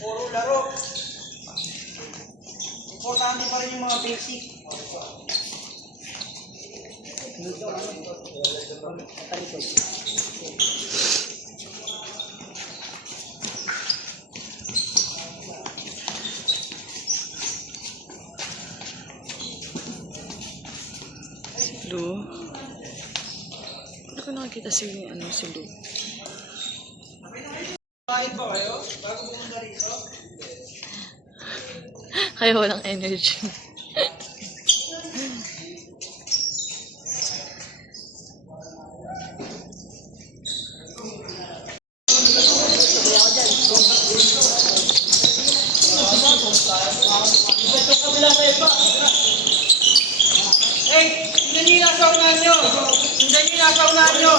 Puro laro. Importante pa rin yung mga basic. Lu? Ano ko nakikita si Lu? Kahit ba kayo? Bago pumunta rito? Kaya walang energy. Hey! Hindi nyo nasa unahan nyo! Hindi nyo nasa unahan nyo!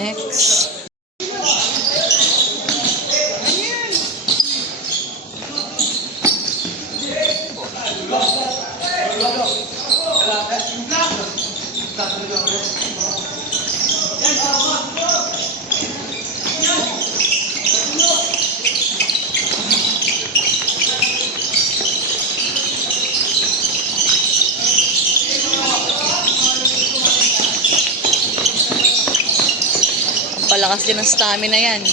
Next. Palakas din ang stamina yan.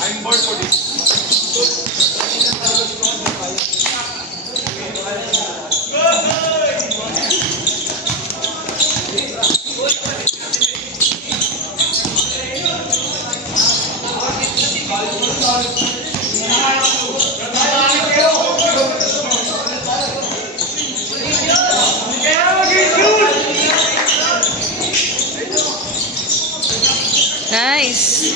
I'm bored for this. Nice.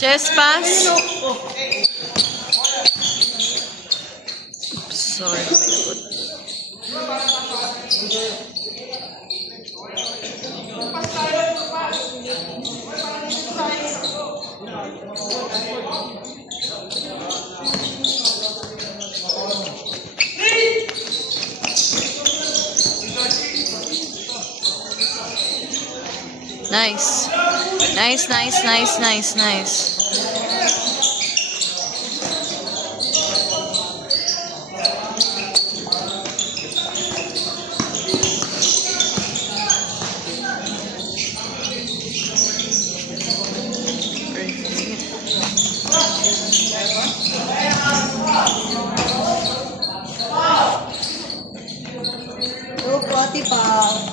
Chest pass. Sorry. Nice. Nice, nice, nice, nice, nice.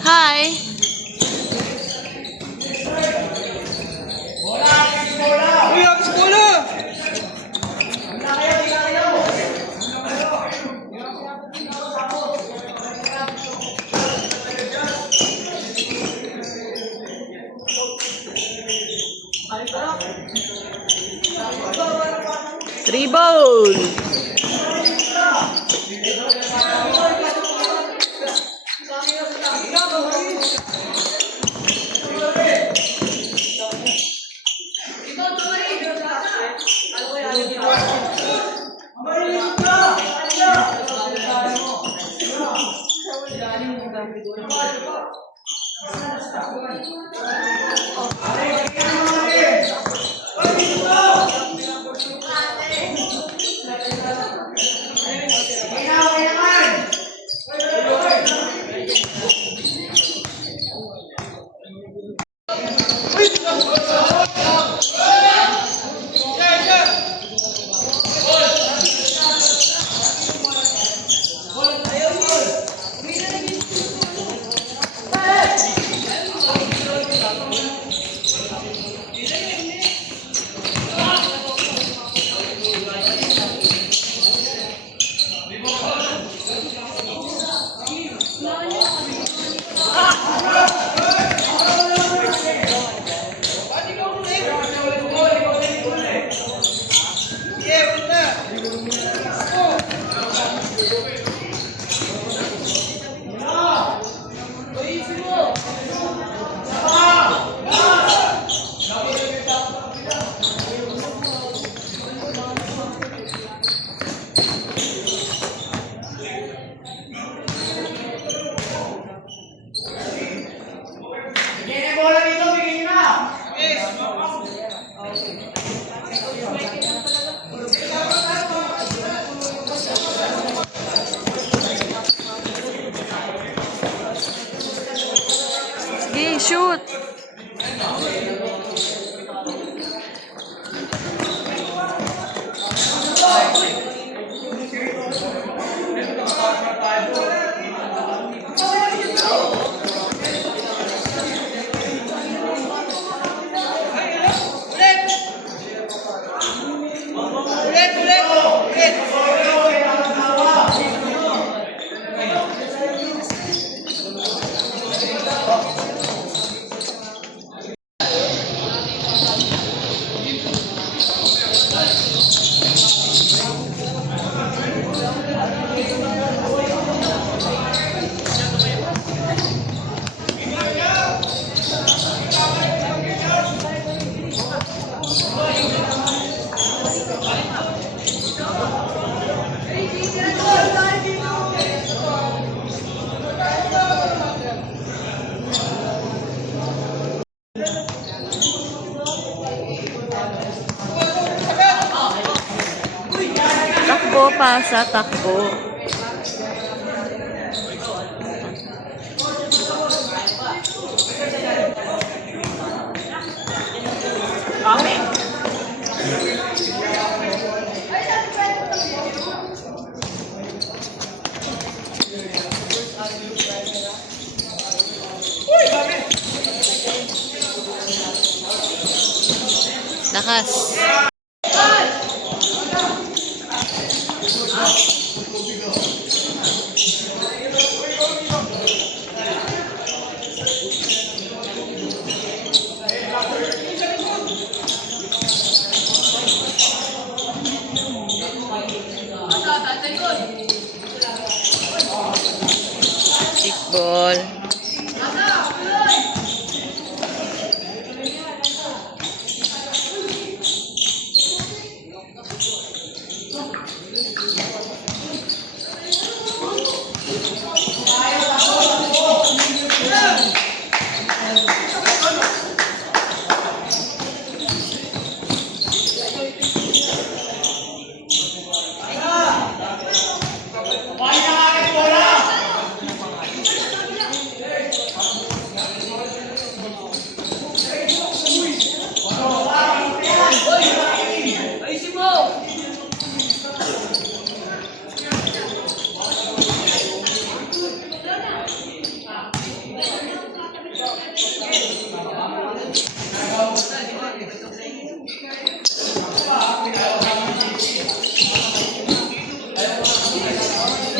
Hi. Uy, abis bola! Three ball. Sige, shoot. Takbo pa sa takbo. Lakas. Kickball.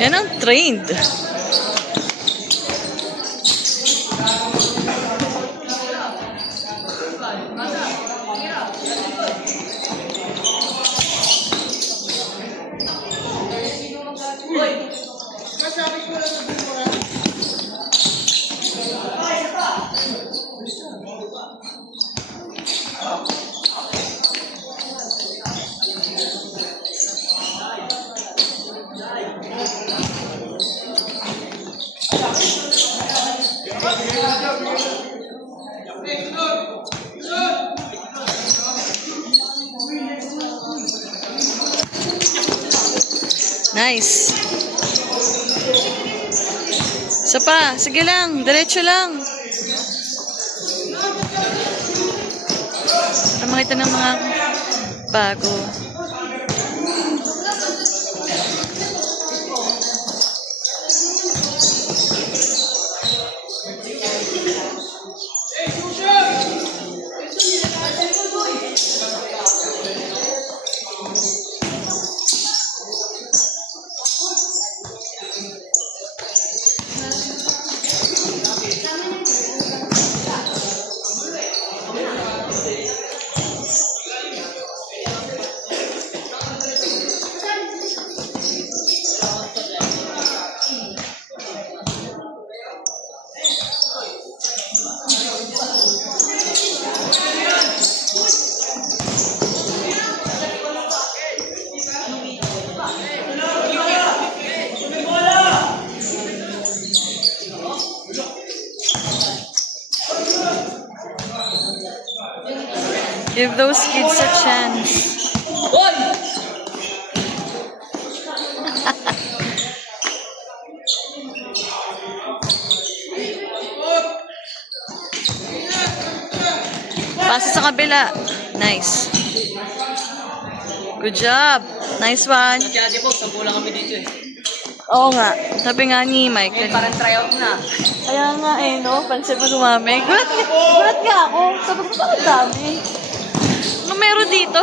Yan ang trained. Nice. Isa pa. Sige lang. Diretso lang. Para makita ng mga bago. Give those kids a chance. Pasa sa kabila. Nice. Good job. Nice one. Dati po, 10 lang kami dito eh. Oo nga. Sabi nga ni Mike. Ngayon parang tryout na. Kaya nga eh, no? Pansin mo gumamay. Gulat nga ako. Sabi ko, bakit dami? Ano meron dito?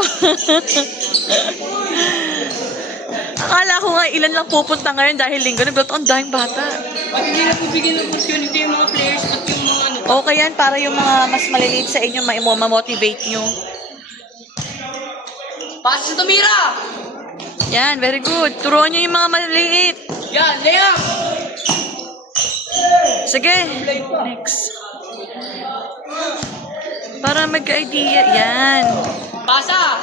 Akala ko nga ilan lang pupunta ngayon dahil linggo. Nagulat ako, ang daming bata. Pag hindi na po bigyan ng opportunity yung mga players at yung mga ano. Okay yan, para yung mga mas maliliit sa inyo, ma-motivate nyo. Pass sa tumira! Yan, very good. Turuan nyo yung mga maliliit. Yan, layup! Sige. Next. Para mag-idea. Yan. Pasa!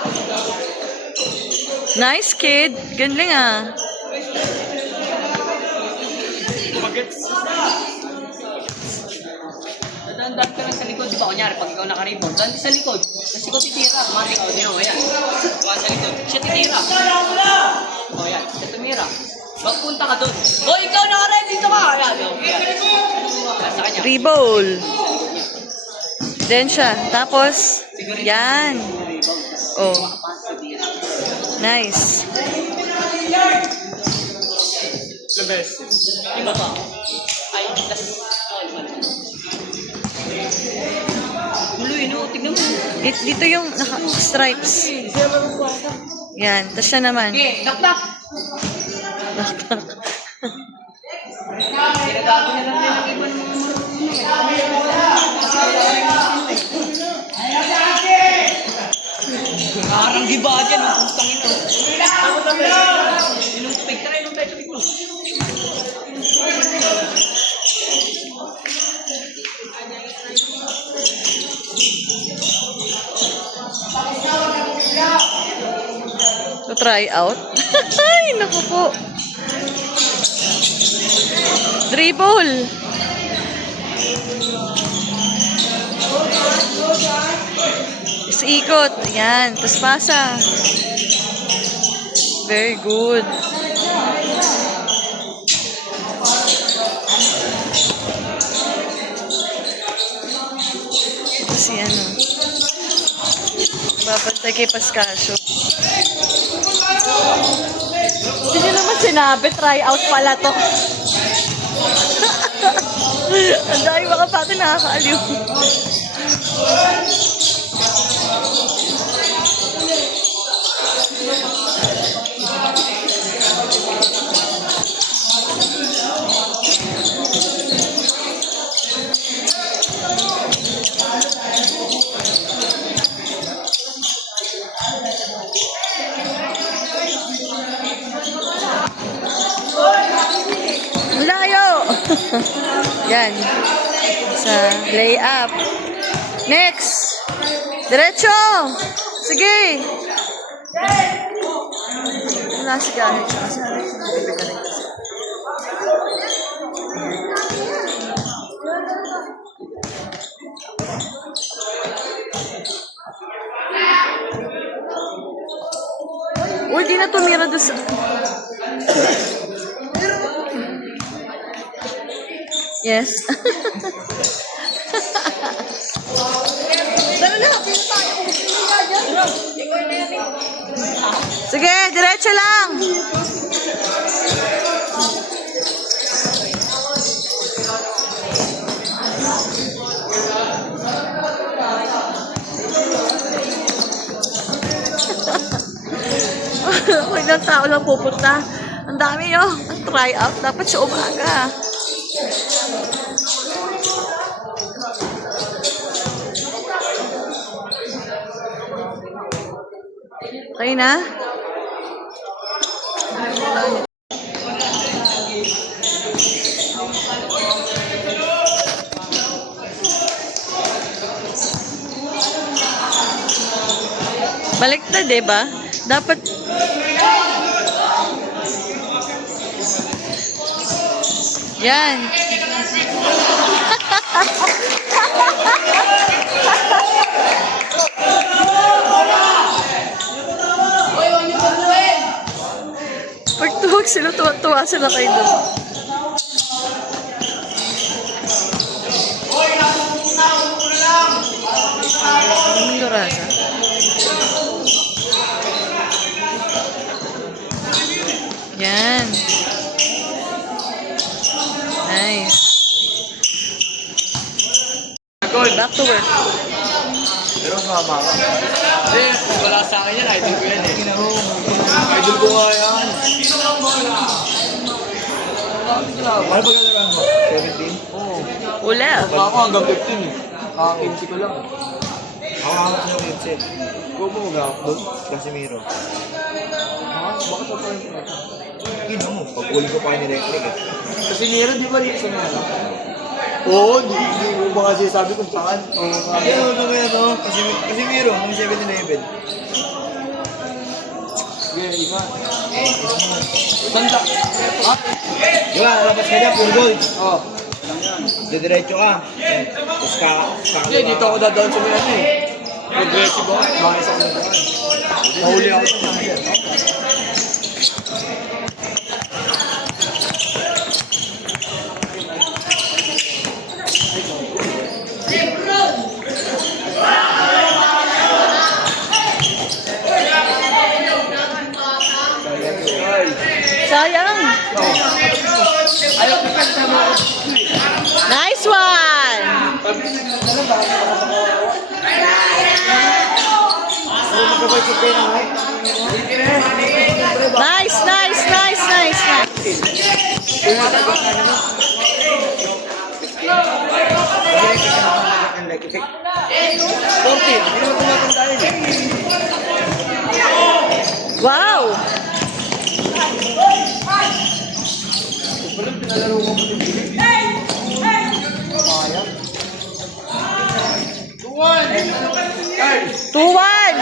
Nice, kid. Galing ah. Natandaan ka lang sa likod, di ba? Kunyari, pag ikaw nakaribon, dahil sa likod. Tapos ikaw titira. Mati ka, o ayan. Kuha sa likod. Siya titira. O yan, siya tumira. Magpunta ka doon. O, ikaw nakarin, dito ka! Ayan, o. Ayan, sa kanya. Reball. Then siya. Tapos, yan. Oh. Nice. The best. Iba pa. Ay, tas. Tuloy, no? Tignan mo. Dito yung stripes. Yan. Tapos siya naman. Okay, dakdak! Ginagago na lang nila ng iba ng mga Parang giba dyan, ang putang ito. Inong tubig, tara inong tubig mo. To try out. Ay, naku po. Dribble. Tapos ikot. Ayan. Tapos pasa. Very good. Kasi ano. Babantay kay Pascasio. Hindi nyo naman sinabi, try out pala to. Ang dahil mga pati nakakaaliw. Yan. Sa layup. Next. Diretso. Sige. Wala si Garnet. Kasi Alex, hindi ka rin kasi. Uy, di na tumira doon sa... Yes. Sige, diretso lang. Ilang tao lang pupunta. Ang dami yun. Ang try out. Dapat sa umaga. Okay na? Baliktad, diba? Dapat... Yan. Pag tuwag sila, tuwa sila kayo doon. Anong durasa? Yan. Nice. Back to work. Pero sumama ka. Hindi, wala sa akin yan. Idol ko yan eh. Idol ko nga yan. Ano ba gano'n mo? 17? Oo. Ula. Ako hanggang 15 eh. Kaka-15 ko lang. Ako hanggang sa 15. Go mo nga doon. Casimiro. Bakit sa point mo? Kino mo. Pag-uli ko pa ni-electric eh. Casimiro, di ba rin sa nga lang? Oo, hindi mo ba kasi sabi kung saan? Oo, ano ba yan, no? Casimiro, ng 7-Eleven. Okay, iba. Sanda. Ha? Diba, labas ka niya, puro gold. Oo. Didiretso ka. Tapos kakaliwa. Hindi, dito ako dadaan sa mga ano eh. Progressive ako. Bakit sa mga daan. Nahuli ako sa mga. Sayang. Nice one. Nice, nice, nice, nice, nice. Wow. Tuwan!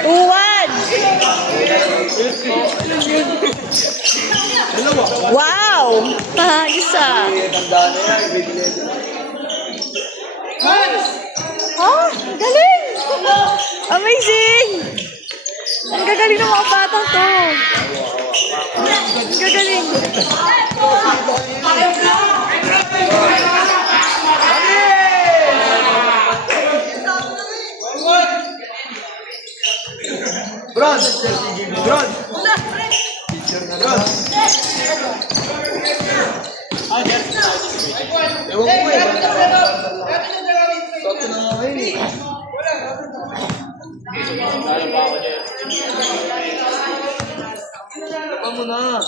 Tuwan! Wow! Isa! Oh, galing! Amazing! Ang gagaling ng mga batang to. Ang gagaling. Bron! Bron! Bron! Ewan ko eh. Sakto na nga ngayon eh. Lapan mo na.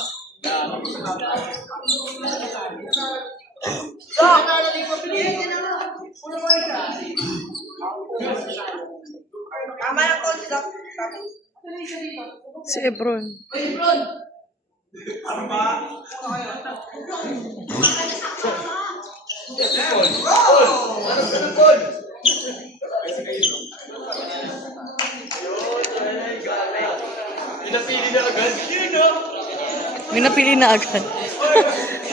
Si Ebron. May napili na agad.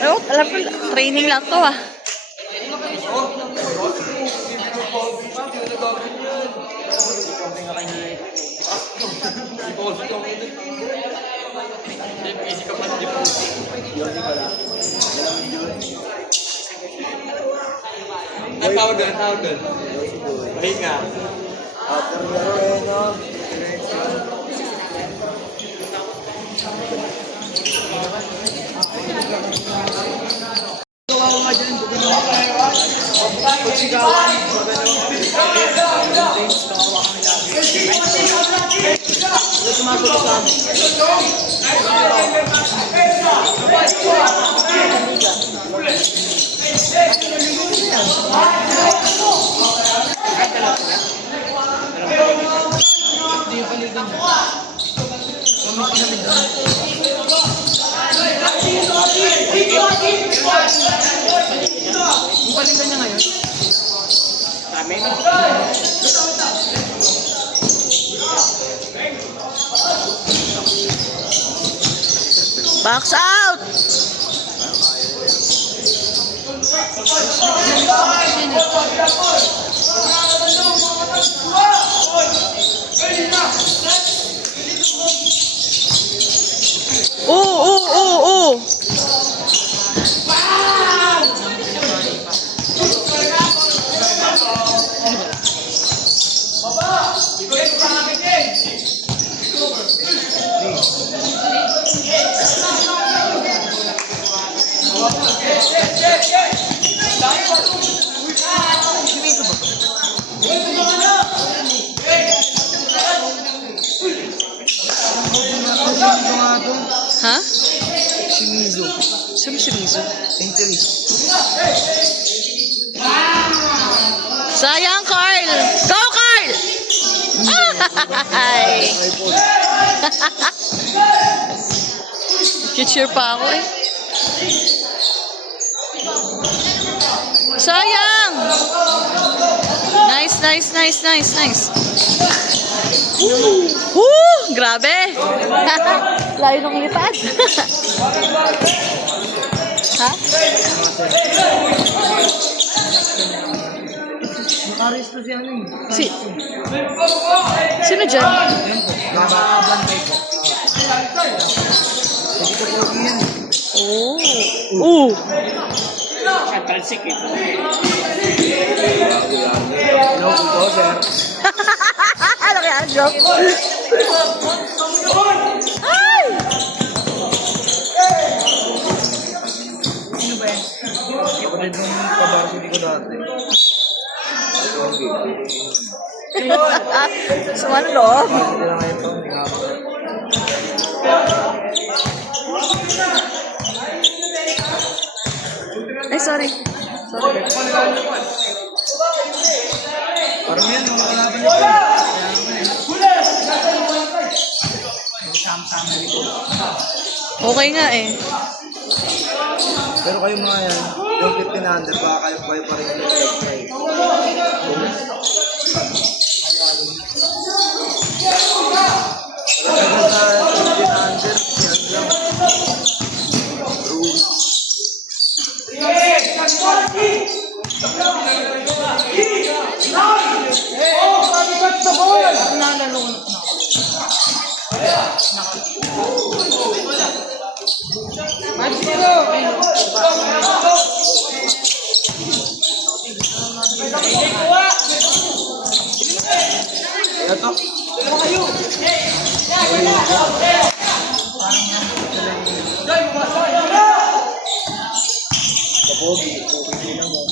Oh, alam ko, training lang to ah. Ang tawag doon. Bahit nga. After laro eh, no? Box out! Oo! Ha? Shimizu. Sino si Mizu? Century. Sayang, Carl! Go, Carl! Ay! Cheer pa ako eh. Sayang! Nice. Woo! Grabe! Layo ng lipad. Ha? Nakaresto siya ano eh. Sino dyan? Nakabantay po. Hindi ko po yan. Oo. Talsik eh. Hello po, sir. Ano kaya ang joke? Ay! Kapatid nung kabasili ko dati. Suman loob. Hindi na ngayon to. Hindi nga ako. Ay, sorry. Parang yan, mga kalaban nito. Okay nga eh. Pero kayo mga yan, yung 1500, baka kayo pa rin yung try. Talaga sa 1500, yan lang. Rules. Ito. Kapogi, pogi lang mo.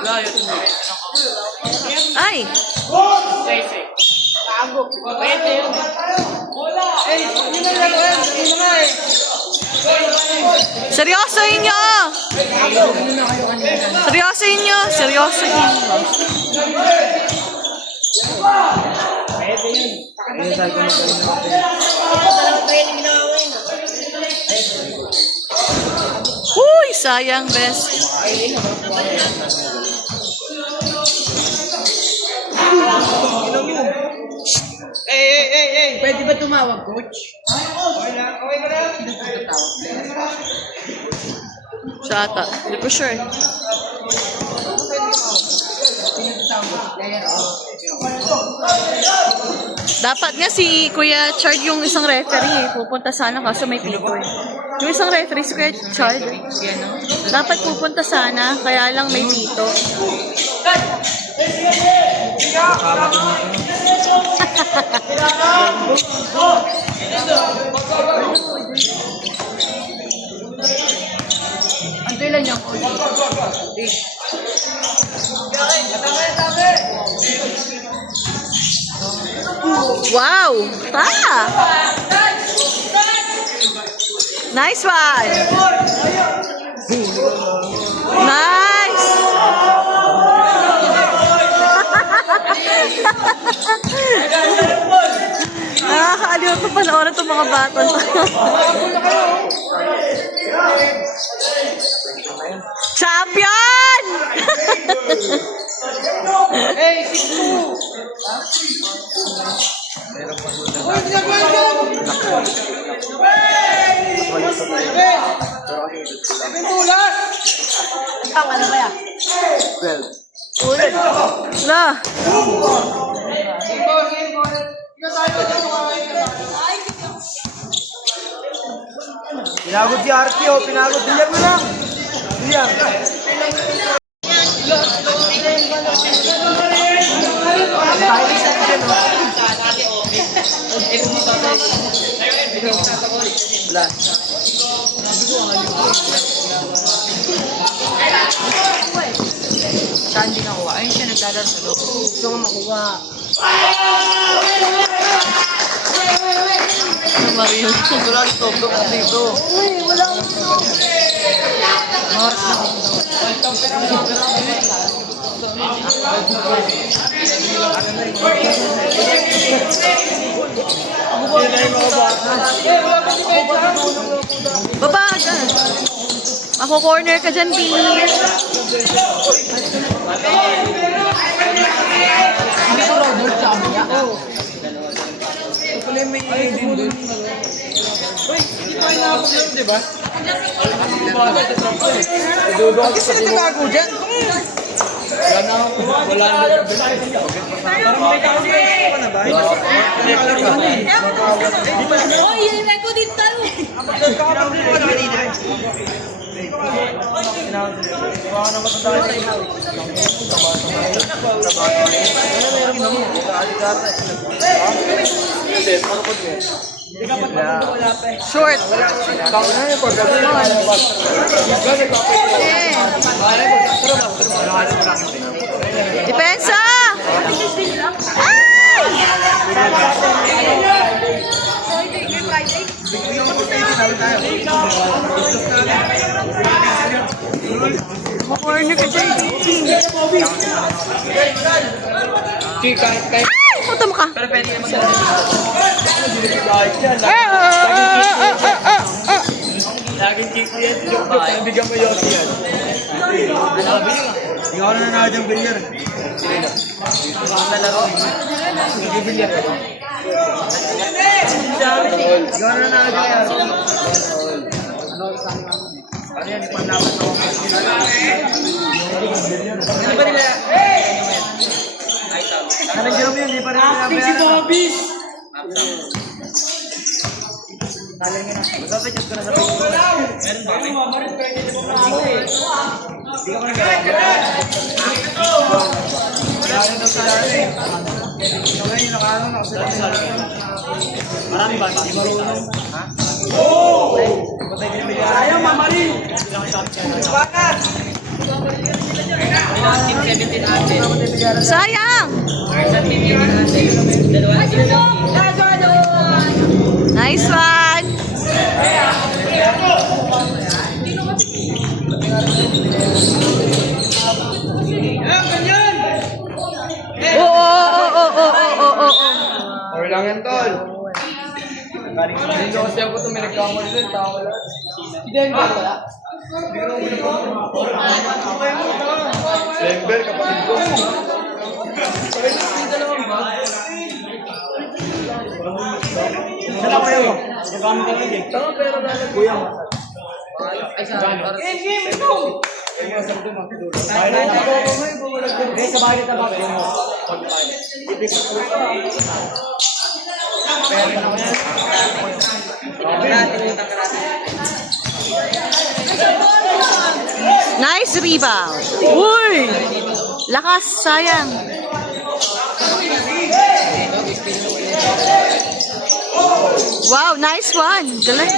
Layo to na. Ay! Pwede yun. Seryosohin nyo! Seryosohin nyo! Seryosohin nyo. Ayun, sabi ko na Uy! Sayang, best. Pwede ba tumawag, coach? Siya ata. Hindi ko sure. Dapat nga si Kuya Chard yung isang referee eh. Pupunta sana kaso may pito eh. Yung isang referee si Kuya Chard. Dapat pupunta sana, kaya lang may pito. Antoy lang yung coach. Wow! Nice one! Nice! Nakakaaliw ko panoorin itong mga baton. Champion! Hey, 6-2! Ano ba yan? 12. La! Pinagod si RP, oh. Pinagod. Bilang mo lang. Bilang. Siya hindi nakuha. Ayun siya naglalaro sa loob. Gusto ko makuha. Ano ba rin? Wala ito. Block dito. Uy, wala akong Oras na ako. Baba ka dyan. Ako corner ka dyan, please. Hindi ko Robert sa kanya. Pala may din. Diba? Bakit sila tinago dyan? Wala na ako. Wala na. Parang may ka na ba? Oh, ilan ko din talo. Short. Depensa! Corner ka dyan. Ay! Puto mo ka. Pero pwede naman sa Laging kick yan. Bigyan mo yun yan. Hindi ako na nanawad ng bilyar. Nag-bilyar ka ba? Hindi ako na nanawad ng bilyar. Ano yan? Ipanlaban ako. Hindi pa nila. Nandiyan mo yun, hindi pa rin pinabayaran. Si Bobis! Magpapachot ko na sa Facebook. Meron ba? Hindi ka pa nagkakaroon. Kaya daw sa dati. So ngayon, nakasala. Marami ba? Hindi marunong. Ha? Oo! Ayaw, mamarin! Bakit? Team 1700. Sayang! Sa team 1800. Dalawa team. Nice one! Oo, oo, oo, oo, oo, oo, oo. Or lang yan, tol. Hindi ko kasi ako ito, may nagkamali din, tao lang. Hindi yan ba wala? Lember, kapatid ko. Saan ako yun? Nagamit ka rin eh. Tama pero nalang kuya mo. Ay, sa Nice rebound. Uy! Lakas, sayang. Wow, nice one. Galing.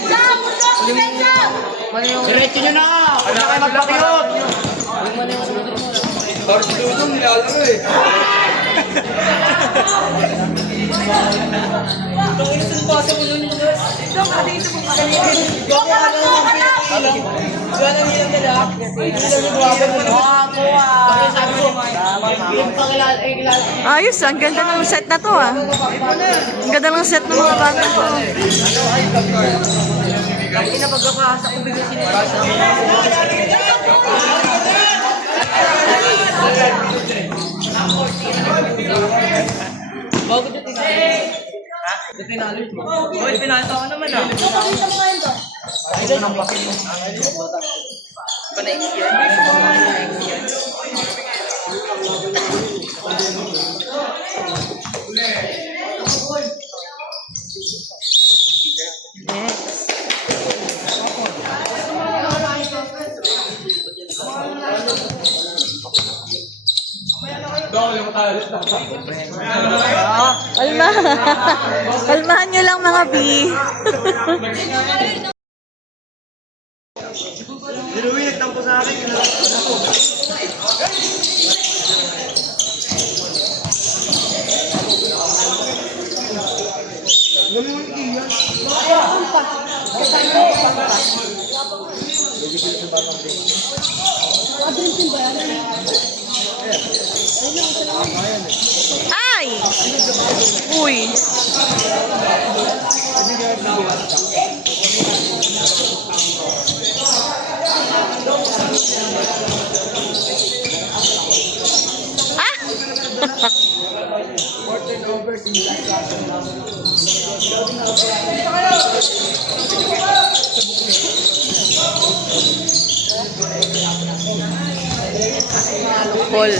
Diretso nyo na! Ano kayo magpakiyot? Parang si Dudong nilalaro eh. Ayos, ang ganda ng set na to ah. Ang ganda ng set ng mga bata to. Bago dito tinalo. Hoy, pinalo ako naman ah. Pa-next year. Next year. Alma. Kalmahan nyo lang mga B. Niluwi, nagtampo sa akin. Ay! Uy! Ball.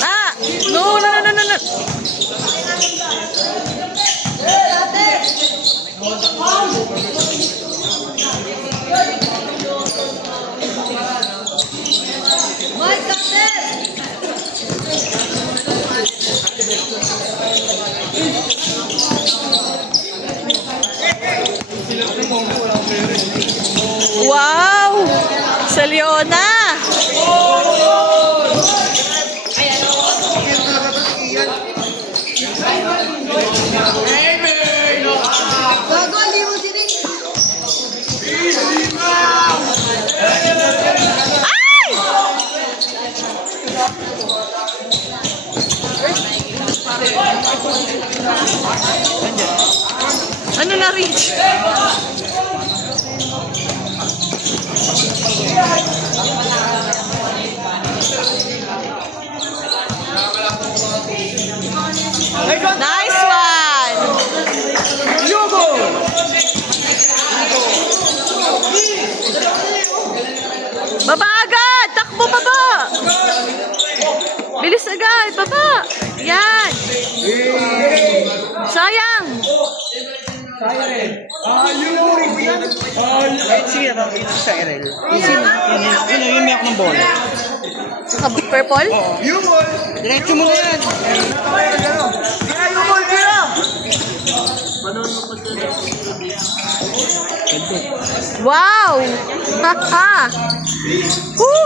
Ah! No, no, no, no, no, no. Wow! Sa Leona! Ay! Ano na reach? Nice one! Yogo! Baba agad! Takbo baba! Bilis agad! Baba! Yan! Sayang! Sige na, sa RL. Yun, may ako ng bola. Saka purple? Yun, diretso mo na yan. Kaya yung ball, kaya! Wow! Haha! Woo!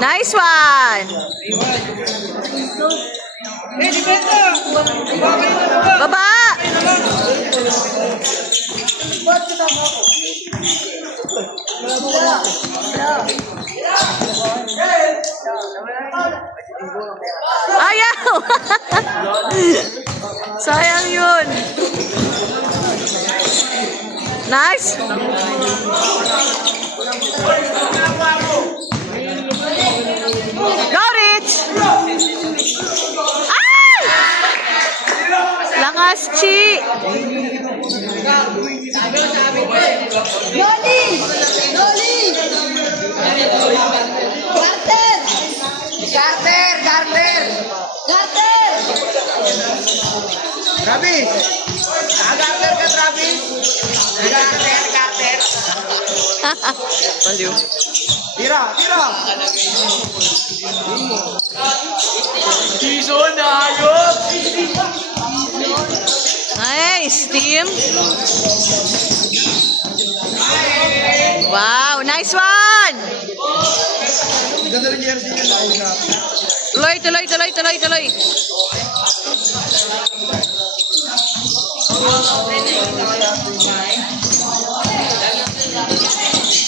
Nice one! Baba! Ayaw! Sayang yun. Nice. Go, Rich! Ay! Lakas, Chi! Loli! Loli! Carter! Carter! Carter! Carter! Travis! Nag-Carter ka, Travis! Nag-Carter, Carter! Baliw. Tira! Tira! Season na ayos! Nice, team. Wow, nice one! Ganda rin jersey niya na usap. Tuloy, tuloy, tuloy, tuloy, tuloy.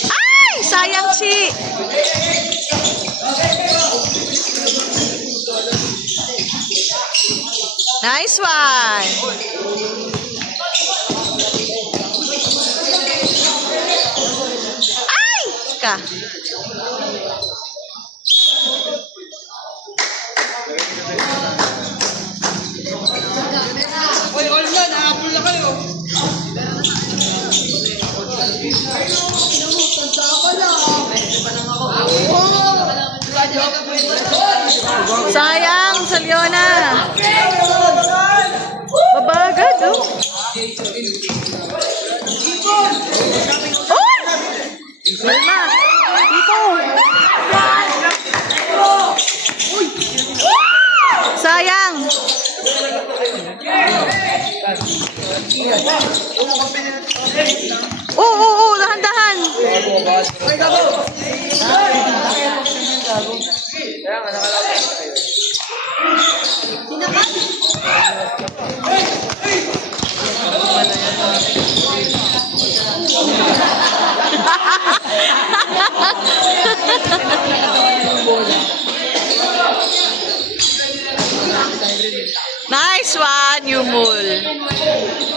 Ay! Sayang si... Nice one! Ay! Ka. Oy, all na, nahabol na kayo. Sayang, sa Leona. Babagad, oh. Oh! Salma, dito. Sayang. Oo, dahan-dahan. Nice one, Yumul.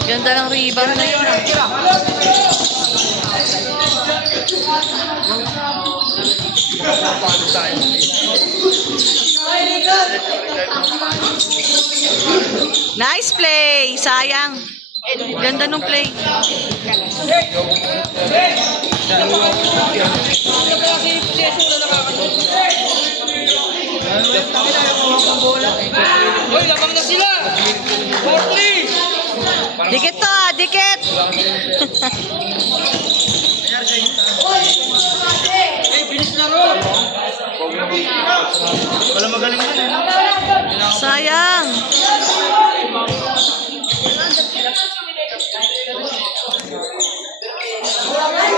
Ganda ng rebound na yun. Nice play. Sayang. Ganda nung play. Oy, labang na sila. 40. Dikit to, dikit. Eh, bilis na ron. Wala magaling yan eh. Sayang.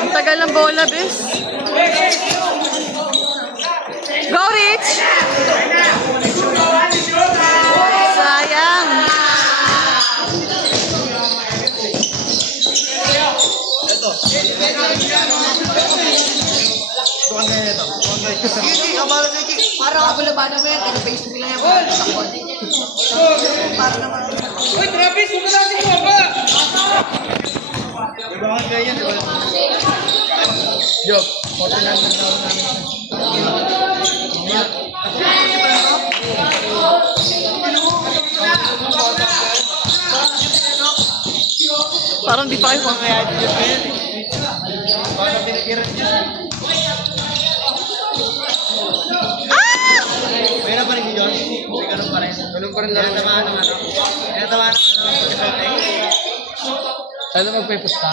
Ang tagal ng bola, bes. Go, Rich! Sayang. Kiki, kabalo na Kiki. Parang kabalabanan mo yan. Taga-Facebook lang yan. Para naman. Oy, Travis, huwag ka natin bumaba. Diba nga ganyan, diba? Job, 49 na taon namin. Parang di pa kayo Kaya dito yun eh. Parang pinakiran niya. Mayroon pa rin si John? Hindi ganun pa rin. Ganun pa rin lang. Tamaan ng ano. Kaya tamaan ng ano. Sana magpipos ka.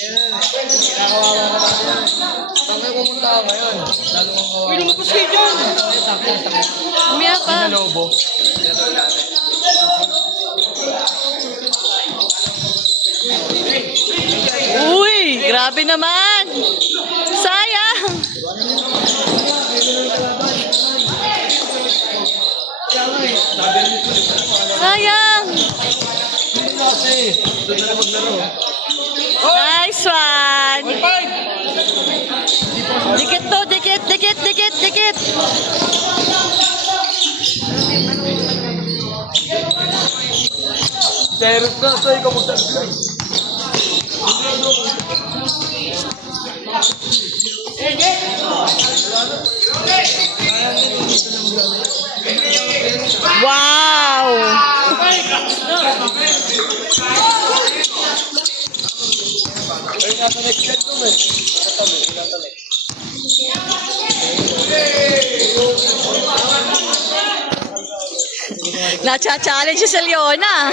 Yan. Kinakawawa ka ba yan? pumunta ako ngayon. Lalo kang kawawa. Lumapos kayo dyan! Umaya pa. Lobo. Uy, grabe naman. Sayang. Sayang. Nice one. Dikit to, dikit, dikit, dikit, dikit. Serious na, so ikaw magdagdag. Wow. Ay, nasa next set ko eh. Nakatabi. Nacha-challenge si Leona.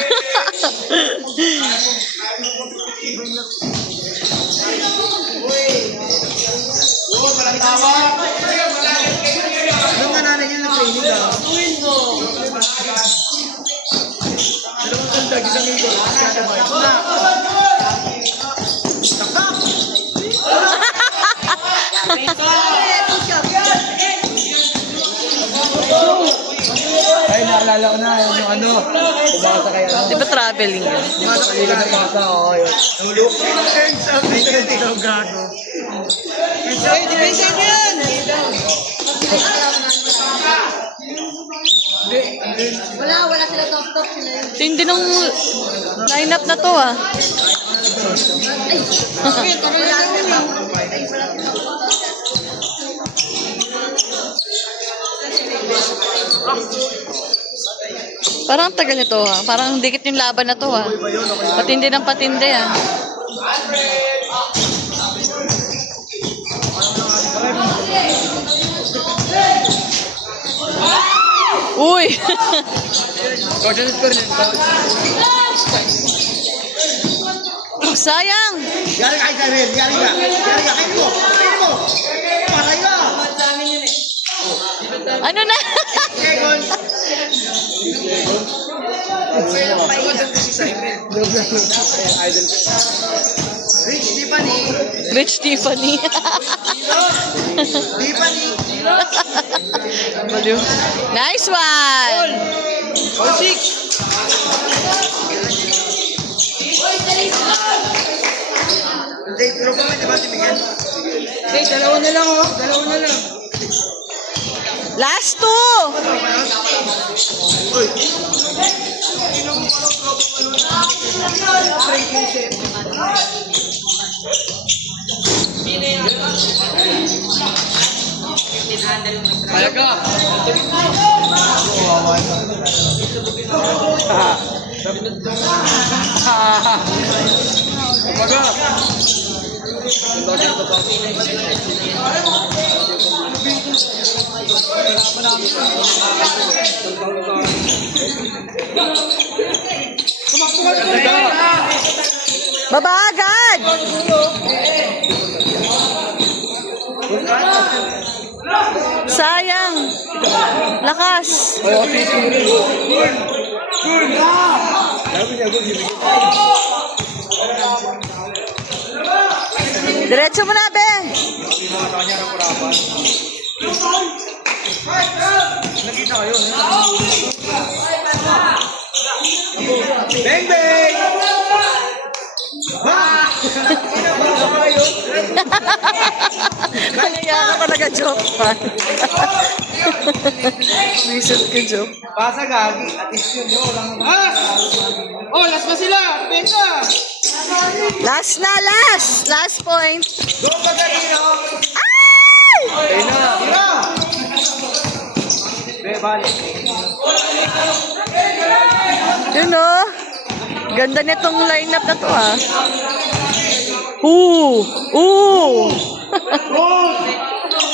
Anong nananay yun na training lang? Dalawang kandag, isang ito. Ay, naalala ko na yung ano, bumasa kay ano. Di ba traveling yun? Bumasa kay ano, bumasa ako yun. Nahulog. Ay, ikaw gago. Ay, depensa mo yan! Wala sila top sila yun. Tindi nung lineup na to ah. Parang tagal nito ah. Parang dikit yung laban na to ah. Patindi ng patindi ah. Uy! Coordinate ko rin. Sayang! Yari ka, Isabel. Yari ka. Kain mo. Patay ka. Ano na? Egon. Idol. Rich Tiffany. Rich Tiffany. Tiffany. Baliw. Nice one! All six. Pero kung may diba si Miguel? Hey, dalawa na lang oh. Dalawa na lang. Last two! Uy. Talaga! Umaga. Baba agad! Sayang! Lakas! Diretso mo na, be! Nakita kayo. Bang bang! Ha? Ano ba kayo? Kaya ka talaga joke pa. Reset ka joke. Pasa gagi. At least yun yun. Ha? Oh, last ba sila? Penta! Last na, last! Last point. Go Pagarino! Ay! Ayun na. Tira! Be, balik. Yun o. Ganda nitong lineup na to ah. Ooh! Ooh!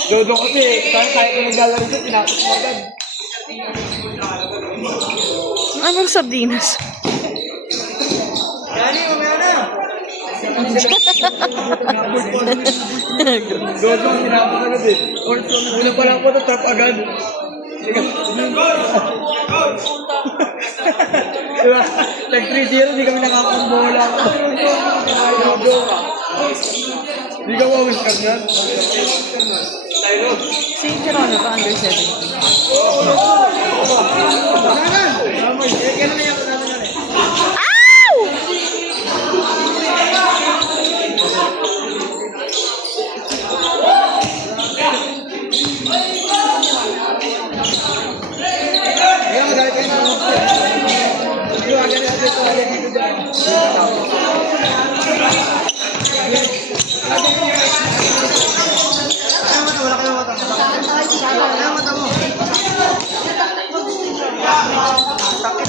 Dodo kasi, kaya ko naglalaro ito, pinapos mo agad. Anong sardinas? Yani, mamaya na. Gogo, tinapos agad eh. Or, una pa lang po ito, trap agad. Diba? Nag-3-0, di kami nakakambola. Gogo ka. Di ka wawis ka na. Si Geronimo ba under 17? Ow!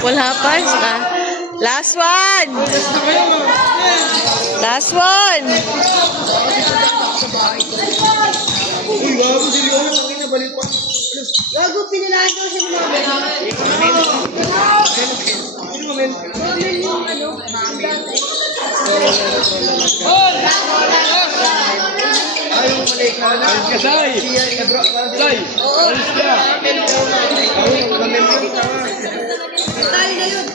Wala pa. Last one! Last one! Gago, pinilaan daw siya ng mga Kasay! Kasay! Alis ka! Tali na yun.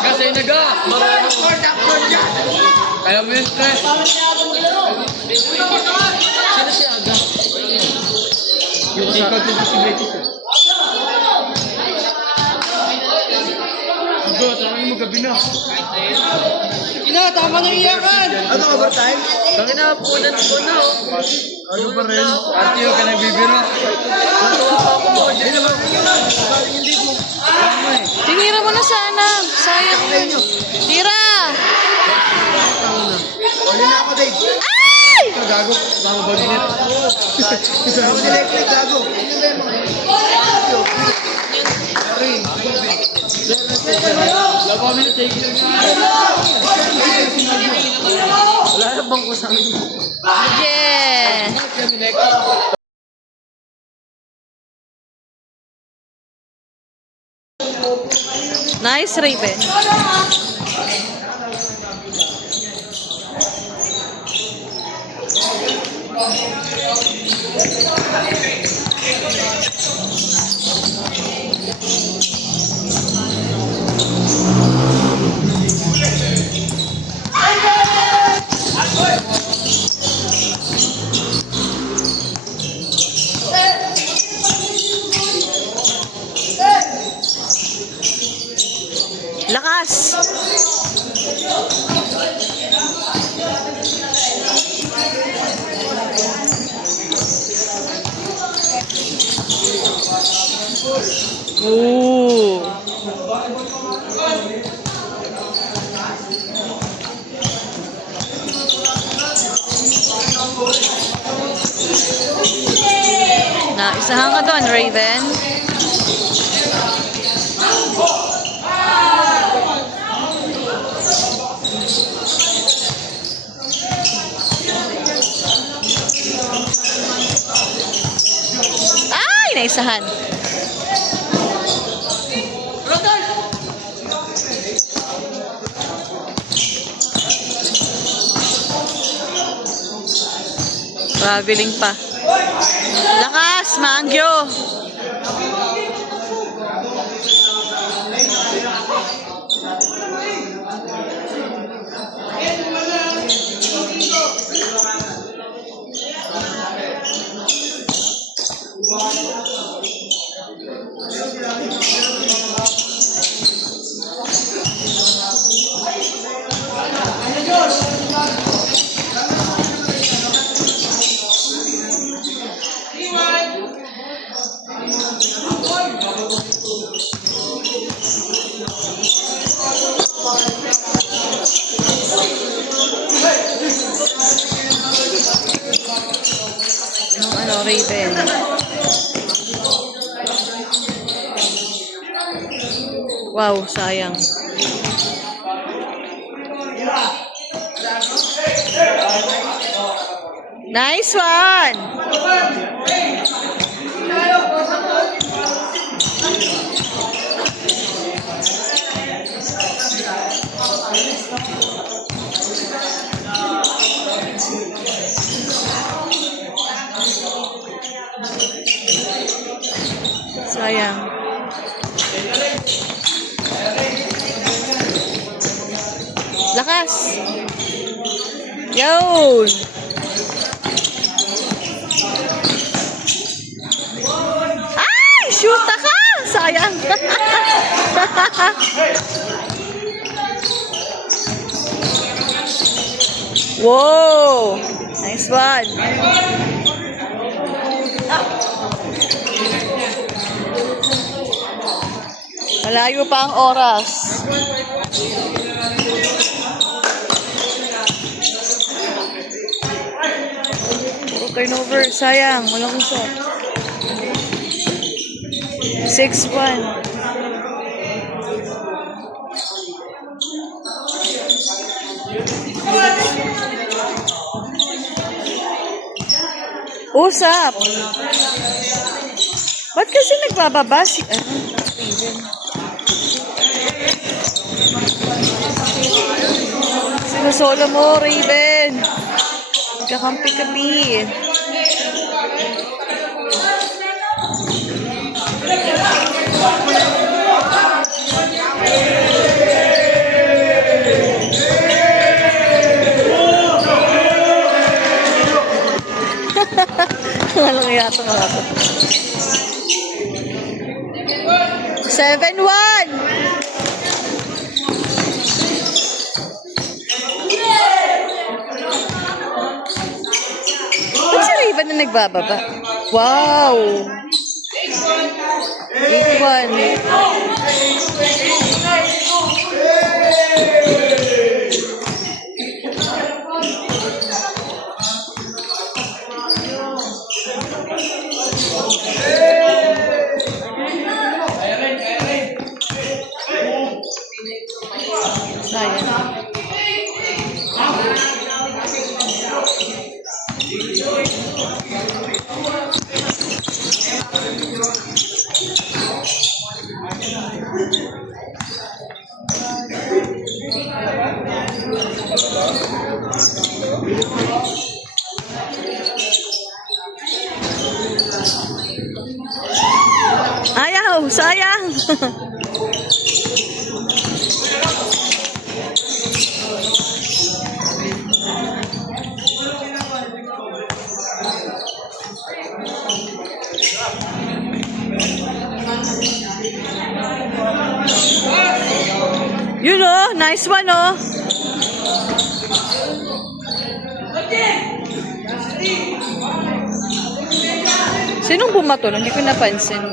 Kasay naga! Kaya mo yun, pre! Sino si Aga? Yung ikaw din si Betis eh. Go, tangin mo gabi na. Ina, tama na iyakan! Ano overtime? Tangin na, punan ko na oh. Ano pa rin? Ate, huwag ka nagbibiro. Tinira mo na sana. Sayang yun. Tira! Uli na ako, Dave. Ay! Gago, mga baginet. Ako nila yung gago. Labo kami na take it. Wala na bang kusang? Yeah! Nice, Raven. Lakas! Ooh! Naisahan ka doon, Raven. Ay, naisahan. Traveling pa. Lakas, Mangyo. Raven. Wow, sayang. Nice one! Sayang. Lakas! Yun! Ay! Shoot ka! Sayang! Wow! Nice one! Malayo pa ang oras. Puro turnover. Sayang. Walang usap. 6-1. Usap. Ba't kasi nagbababa si... Steven? Sinasolo mo, Raven. Kakampi-kapi. Walang yata mga to. 7-1. Ba't si Raven na nagbababa? Wow! 8-1. Sayang. Ayaw! Sayang! Yun oh, nice one oh. Sinong bumato? Hindi ko napansin.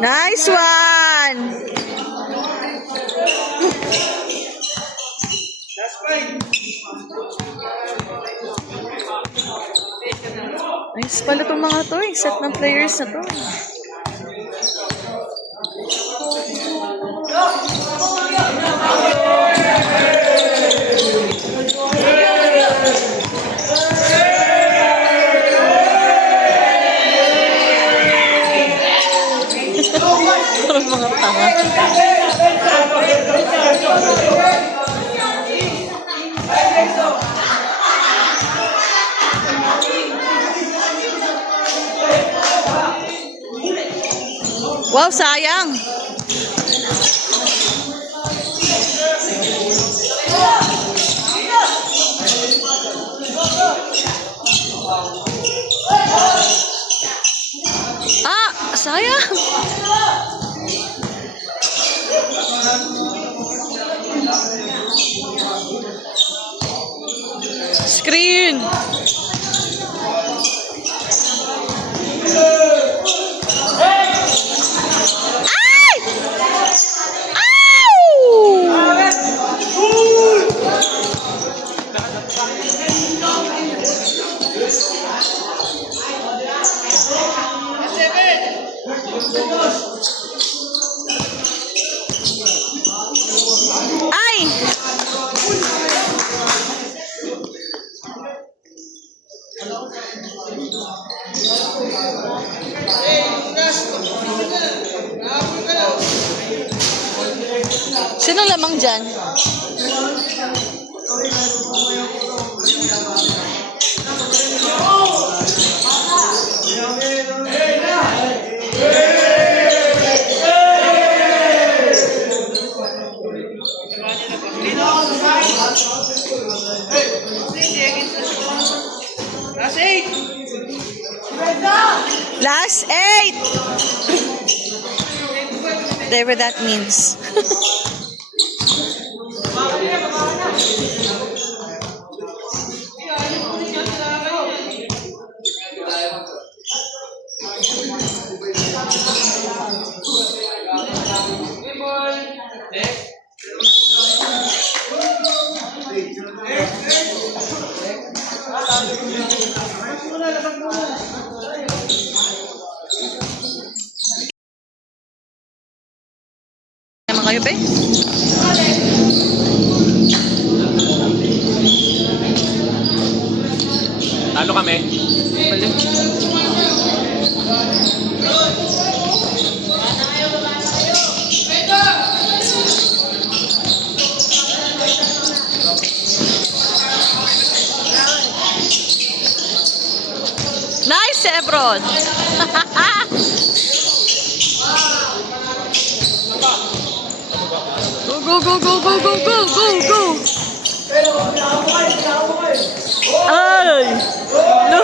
Nice one! Nice pala itong mga to eh. Set ng players na to. Parang mga tanga. Wow, sayang. Ah, sayang. Screen. Ay! Ow! Ay! Sino lamang dyan? Last 8! Whatever that means. Naman kayo, be? Talo kami. Nice, Ebron! Go, go, go, go, go, go, go, go! Ay! No!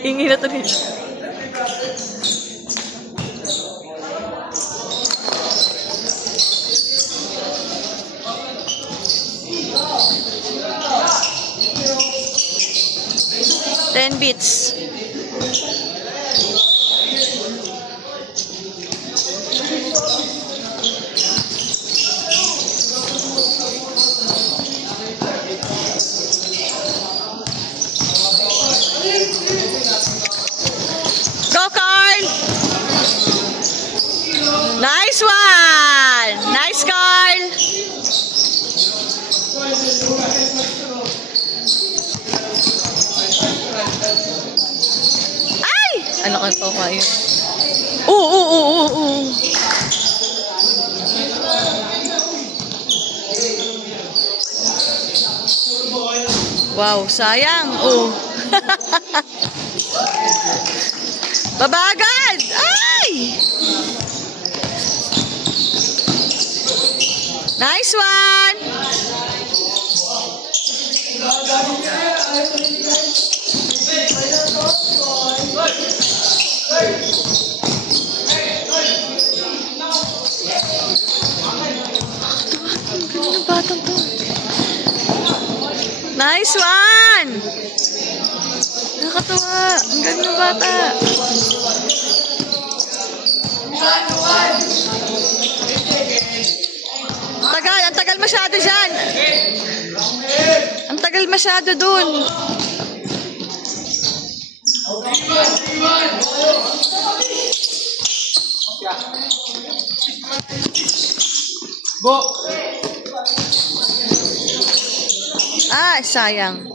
Hingi na to rin. Ten bits. Go, Carl! Nice one! Nice, Carl! Ay! Ano ka to kayo? Oo. Wow, sayang. Babagad! Ay! Nice one! Ang batang to. Nice one! Nakakatawa. Ang ganda ng bata. Ang tagal masyado dyan. Ang tagal masyado dun. Go! Ah, sayang.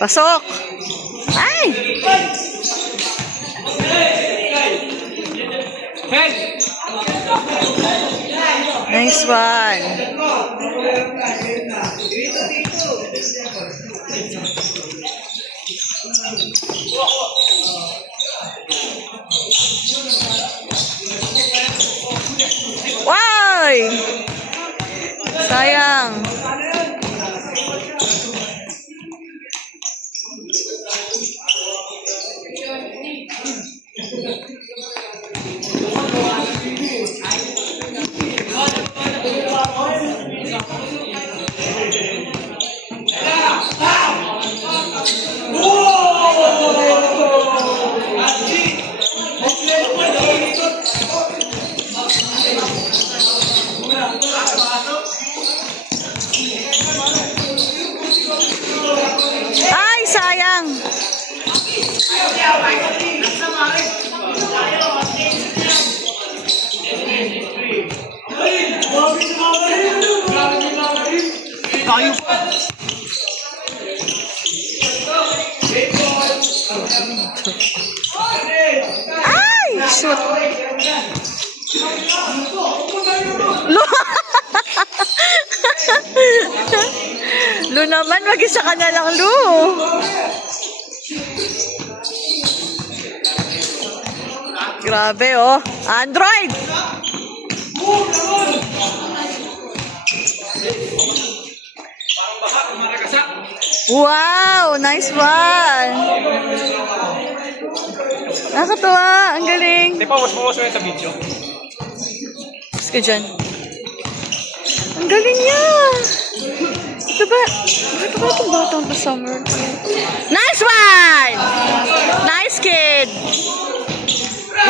Pasok! Ay! Nice one. Why? Sayang. Ay, sayang. Tayo. Ay, shoot. Lu. Lu naman, mag-isa ka na lang, Lu. Grabe, oh. Android. Wow, nice one. Nakakatuwa, ang galing. Di pa, mas mo sa video. Tapos ka dyan. Ang galing niya. Ito ba? Ito ba itong batang to summer? Nice one! Nice kid!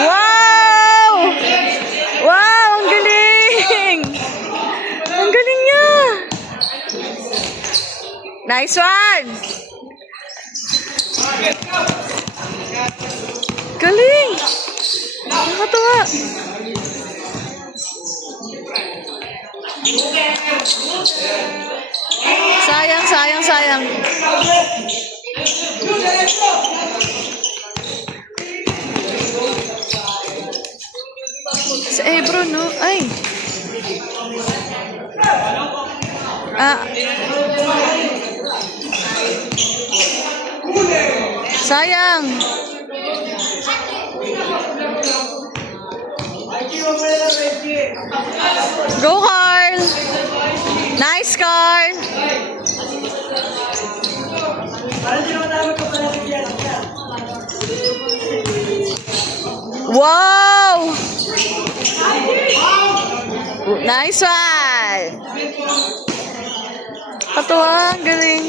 Wow! Wow, ang galing! Ang galing niya! Nice one! Galing! Nakakatawa! Sayang, sayang, sayang. Sa Ebro, no? Ay! Ah. Sayang. Go, Carl. Nice, Carl. Wow. Nice one. Katuwa, ang galing.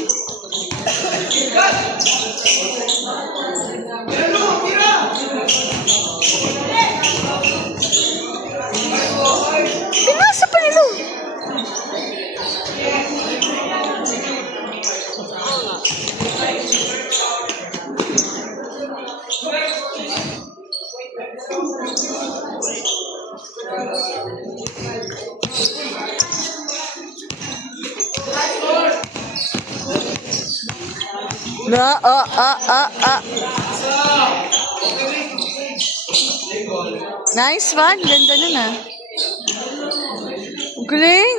Pinasa pa nilo. Na, Nice one. Ganda nun ah. Ang galing.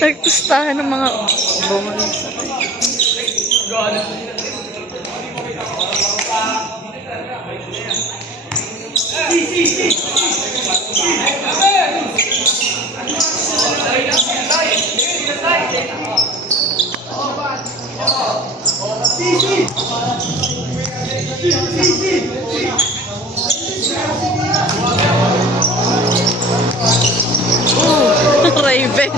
Nagpustahan ng mga bumalik. Raven.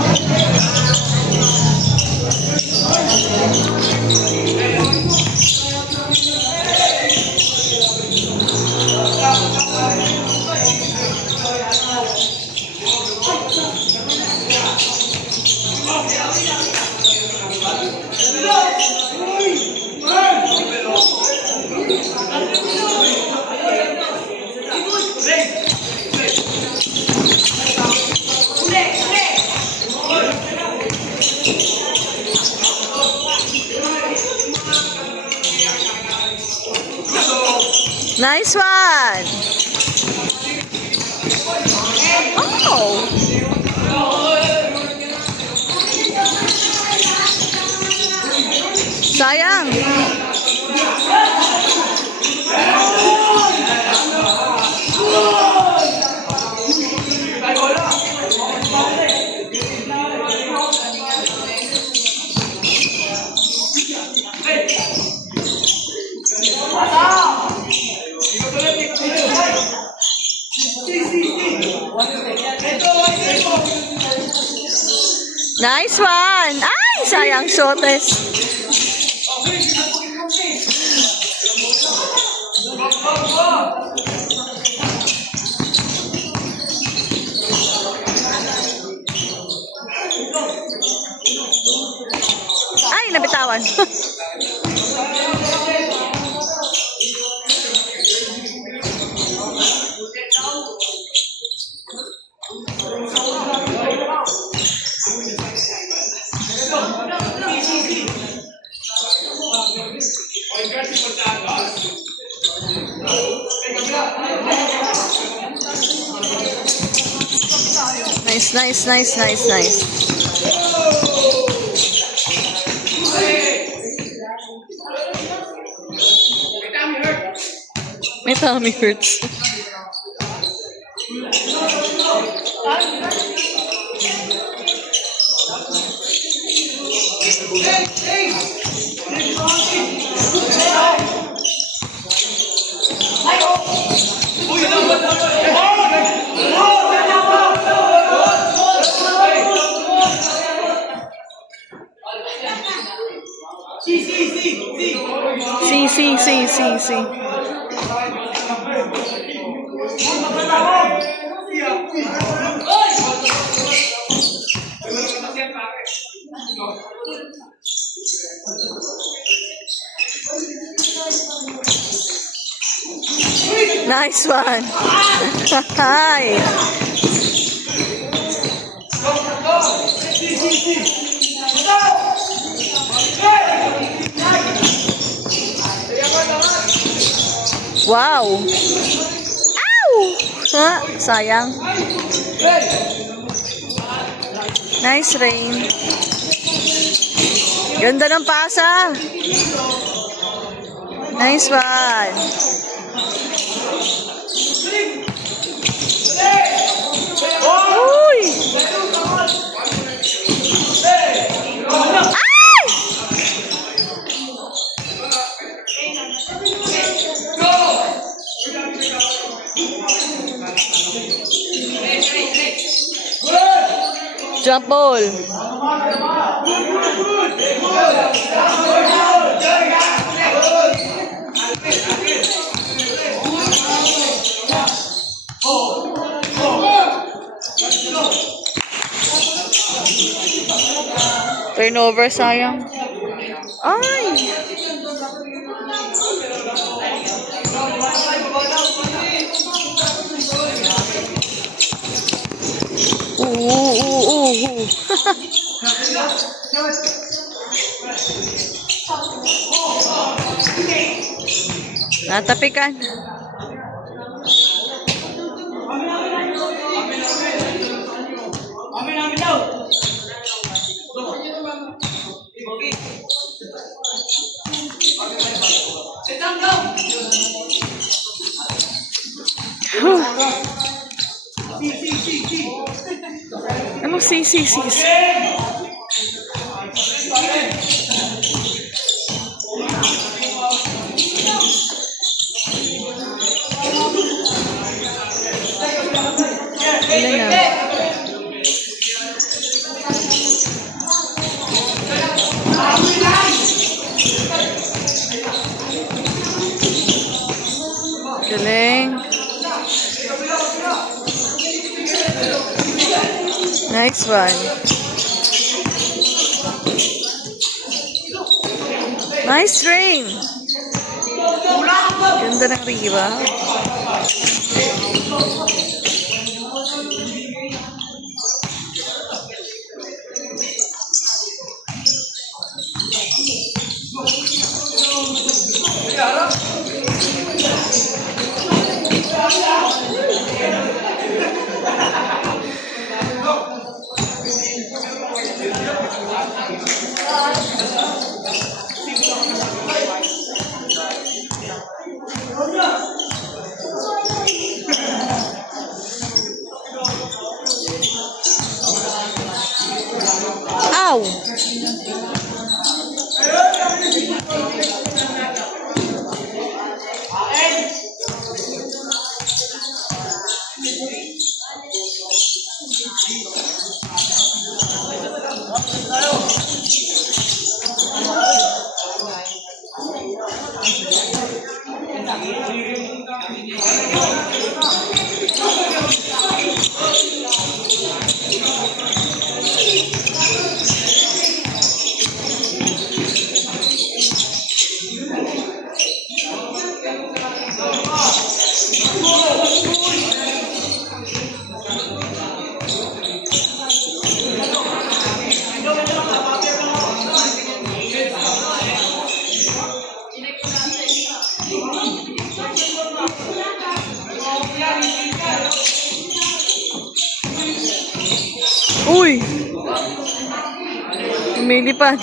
Nice one! Oh! Sayang! Nice one! Ay! Sayang sotes. Ay! Nabitawan. Nice. My tummy hurts. See. Nice one. Hi. Wow. Ow! Ha, sayang. Nice rain. Ganda ng pasa. Nice one. Uy! Ay! Jump ball. Turnover, sayang. Ay! Ooh. Natapikan. Ano si. Ilan na? Galing. Next one. Nice rain. Ganda ng riba. Ow! Uy! Lumilipad.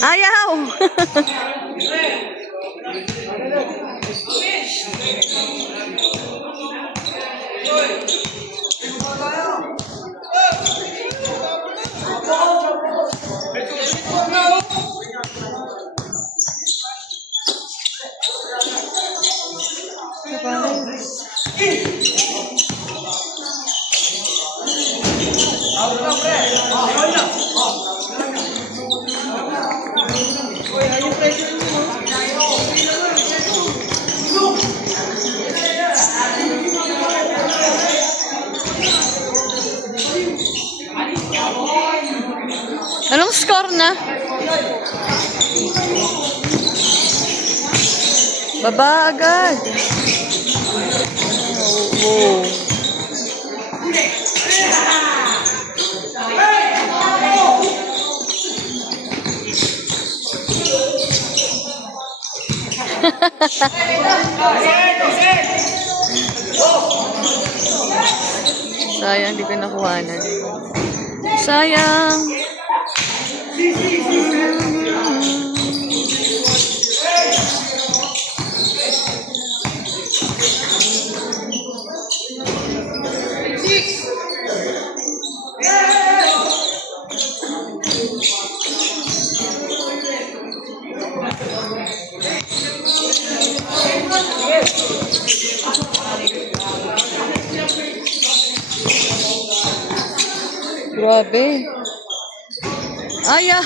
Ayaw! Anong score na? Baba agad. Oh, sayang, di ko nakuhanan. Sayang. Grabe. Ayaw.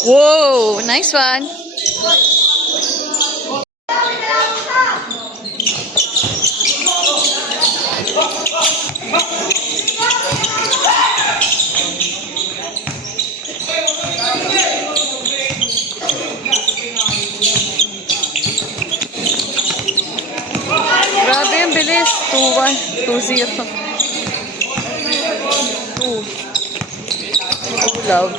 Whoa, nice one. Grabe ang bilis. assist. 2-1. 2-0. 2. Love.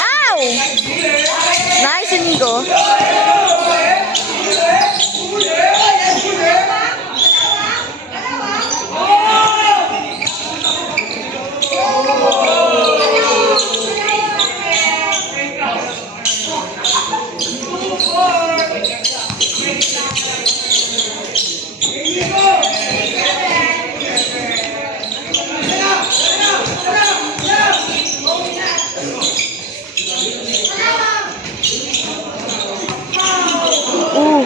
Ow! Nice, Inigo. Ooh.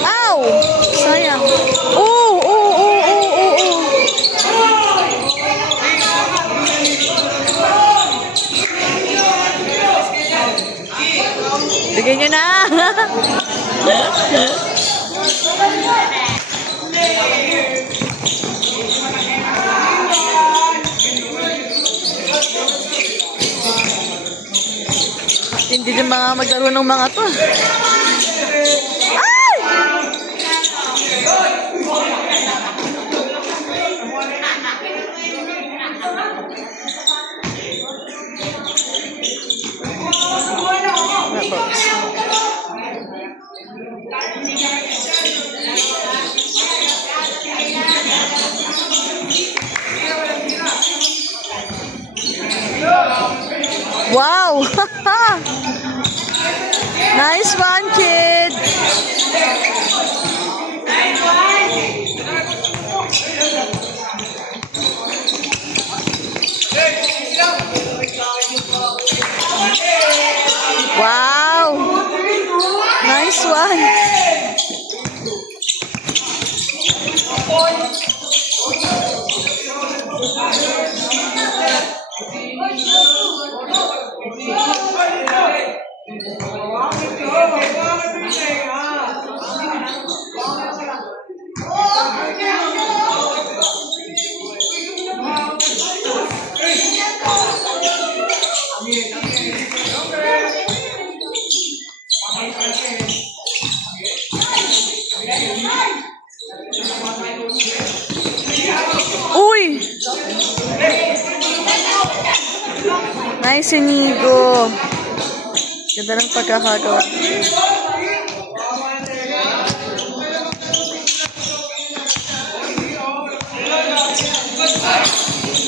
Ow! Sayang. Bigay niyo na. Hindi din mga maglaro ng mga to. Ay! Wow! Nice one, kid! Wow! Nice one! Uy! Nice, Inigo. Ganda ng pagkakagawa.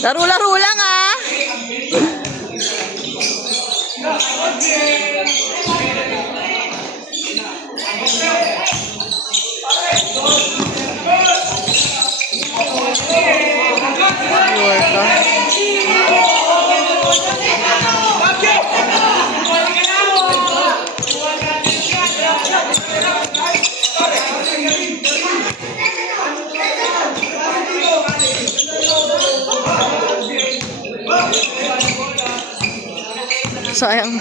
Laro-laro lang, ah! Sayang.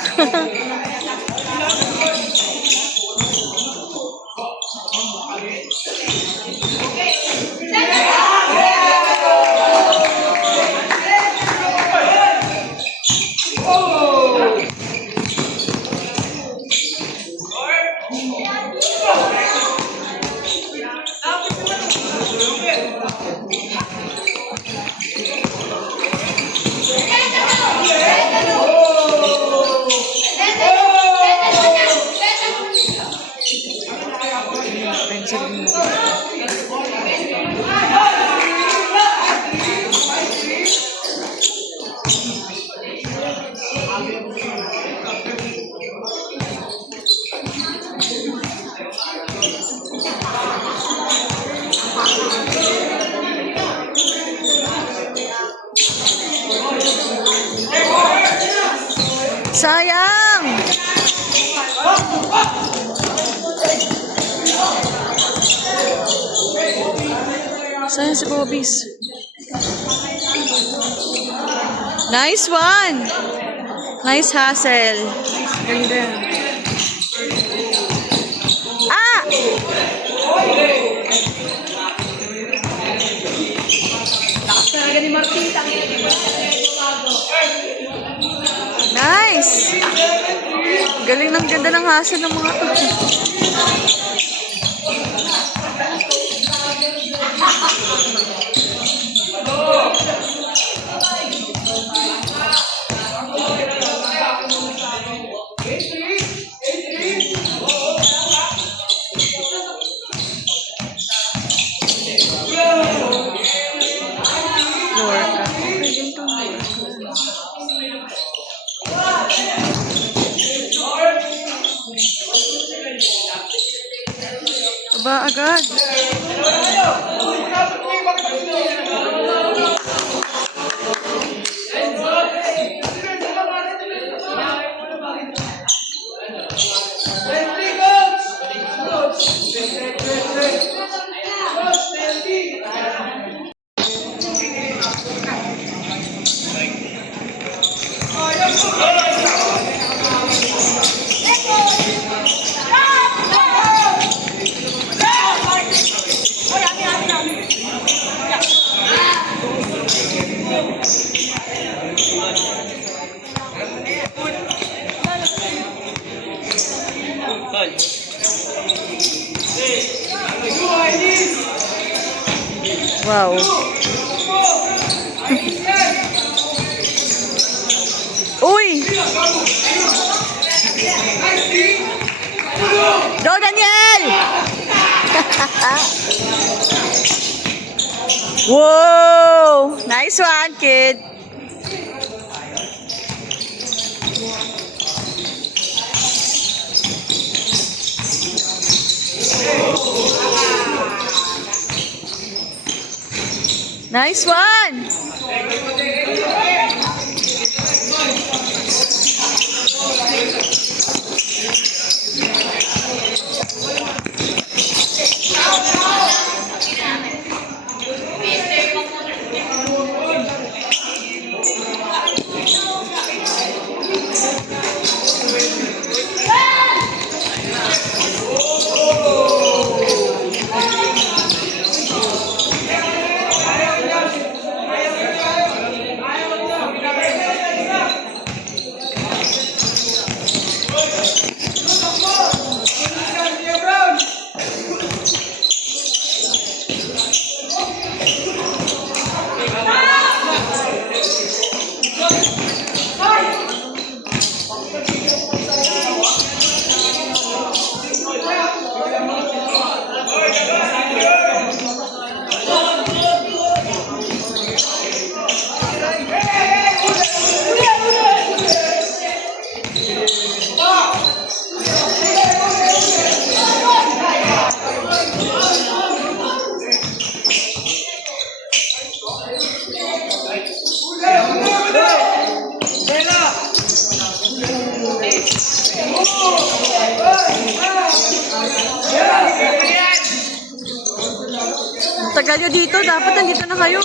Saan si Bobbies? Nice one! Nice hustle. Ganda. Ah! Talaga ni Martin. Nice! Galing ng ganda ng hustle ng mga to. Lorca. Okay, ganito na. Aba, agad. Wow. Uy! Go, Daniel! Whoa! Nice one, kid. Nice one! Tagal nyo dito, dapat nandito na kayo.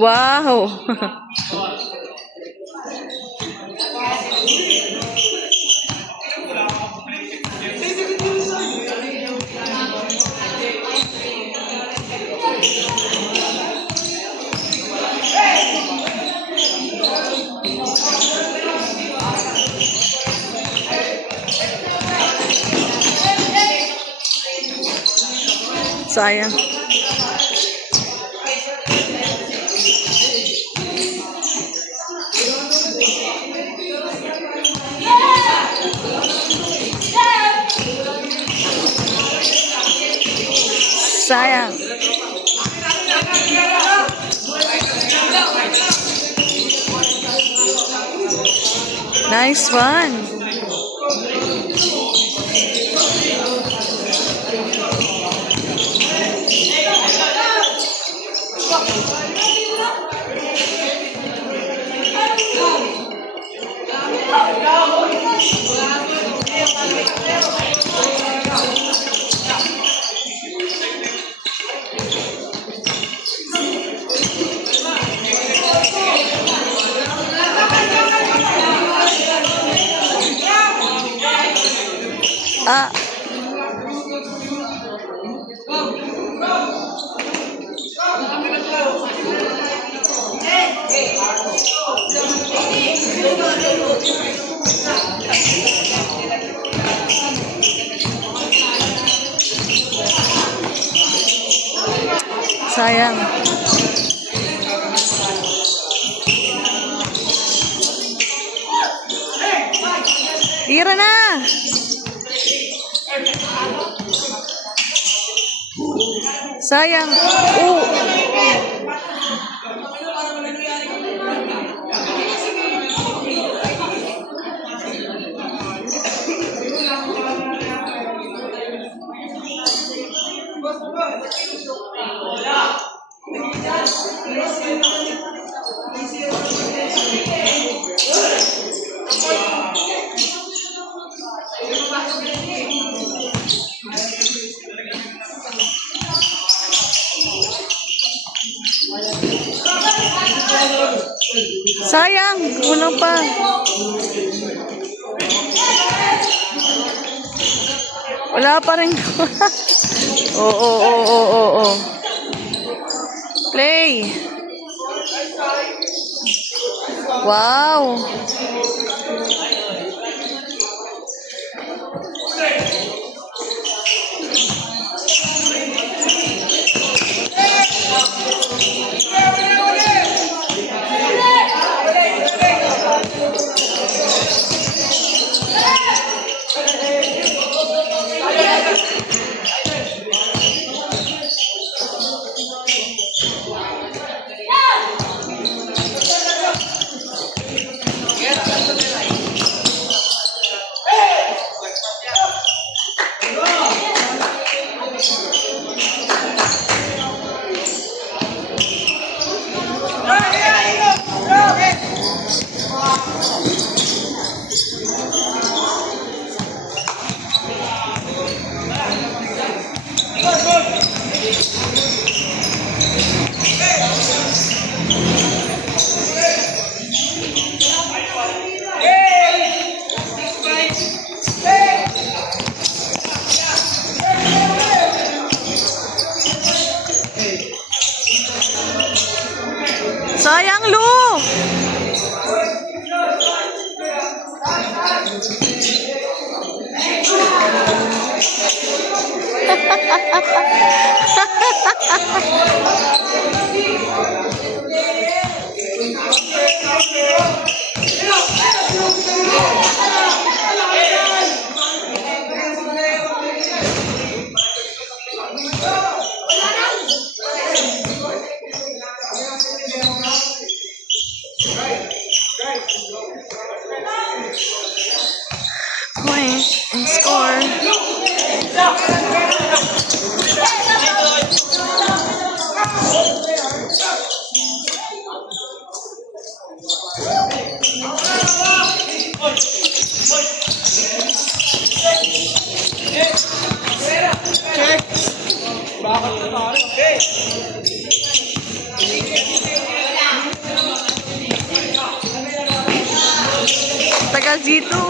Wow! Sayang. Sayang. Nice one. Ah. Sayang. Tira na. Sayang. Oh. Sayang, kulang pa. Wala pa rin. Oo. Play. Wow. Sayang, Lu. Point and score. Tagal dito.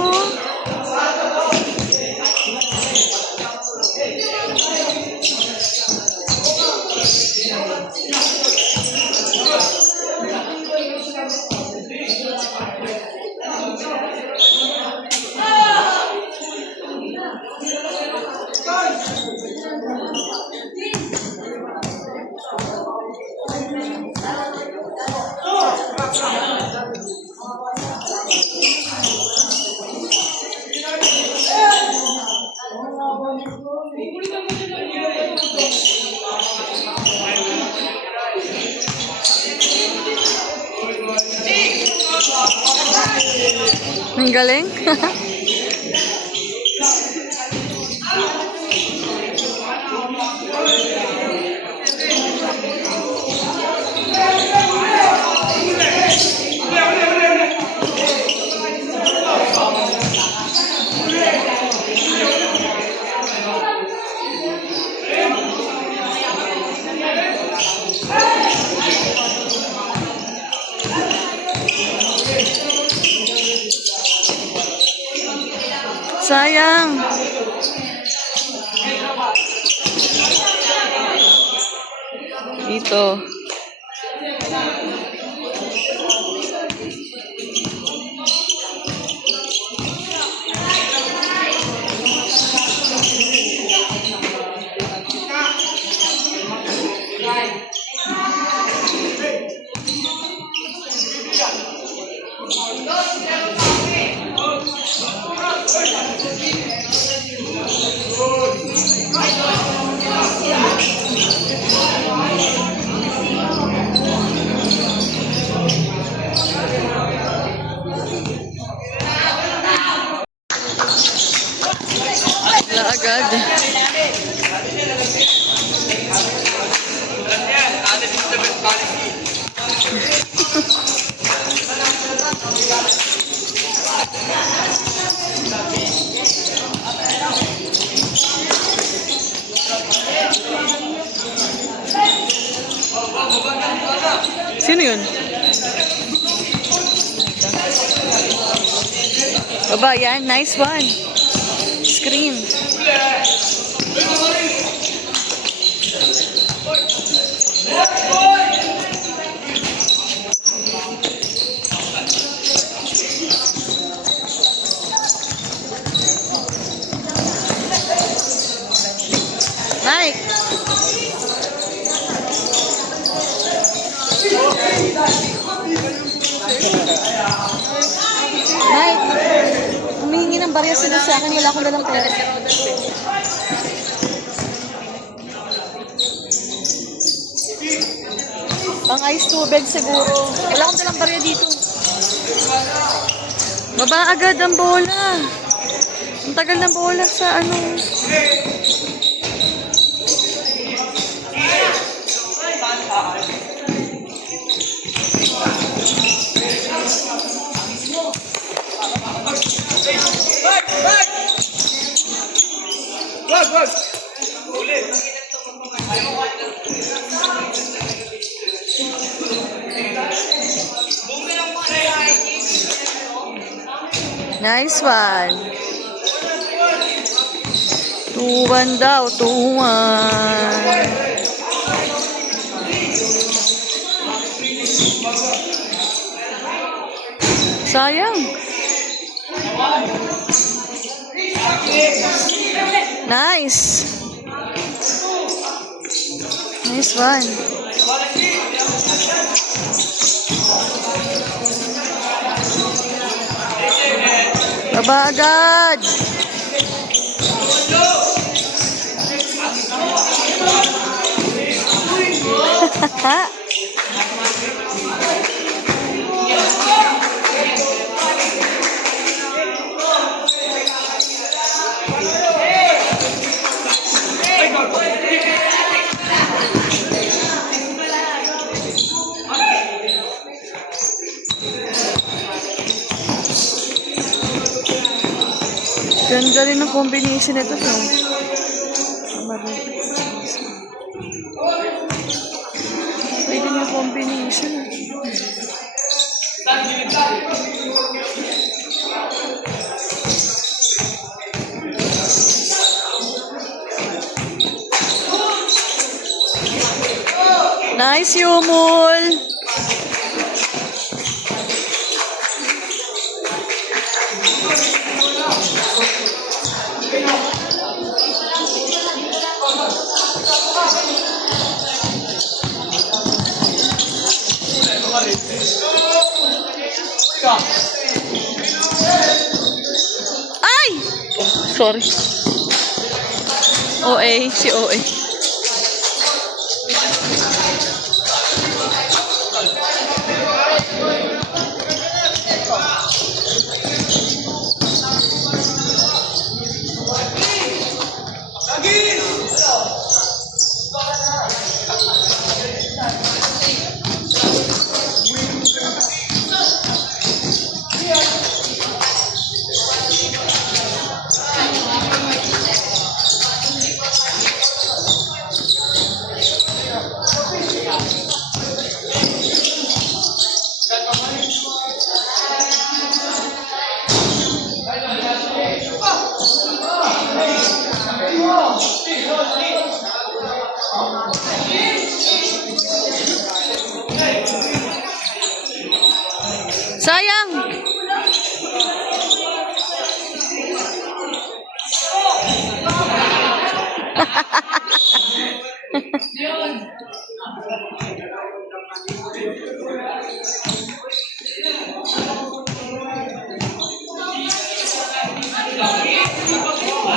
Ang galing. Sayang. Dito. Wala agad. Sino yun? Baba, yan. Nice one. Screen. Mike. Mike. Humingi ng barya sila sa akin. Wala akong dalang pera. Pang ice tubig siguro. Wala akong dalang barya dito. Baba agad ang bola. Ang tagal ng bola sa ano. Nice one. 2-1 daw, 2-1. Sayang. Nice. Nice one. Baba agad. Ganda rin ang combination nito. Pwede yung combination. Nice, Yumul! Ay! Sorry. OA, si OA.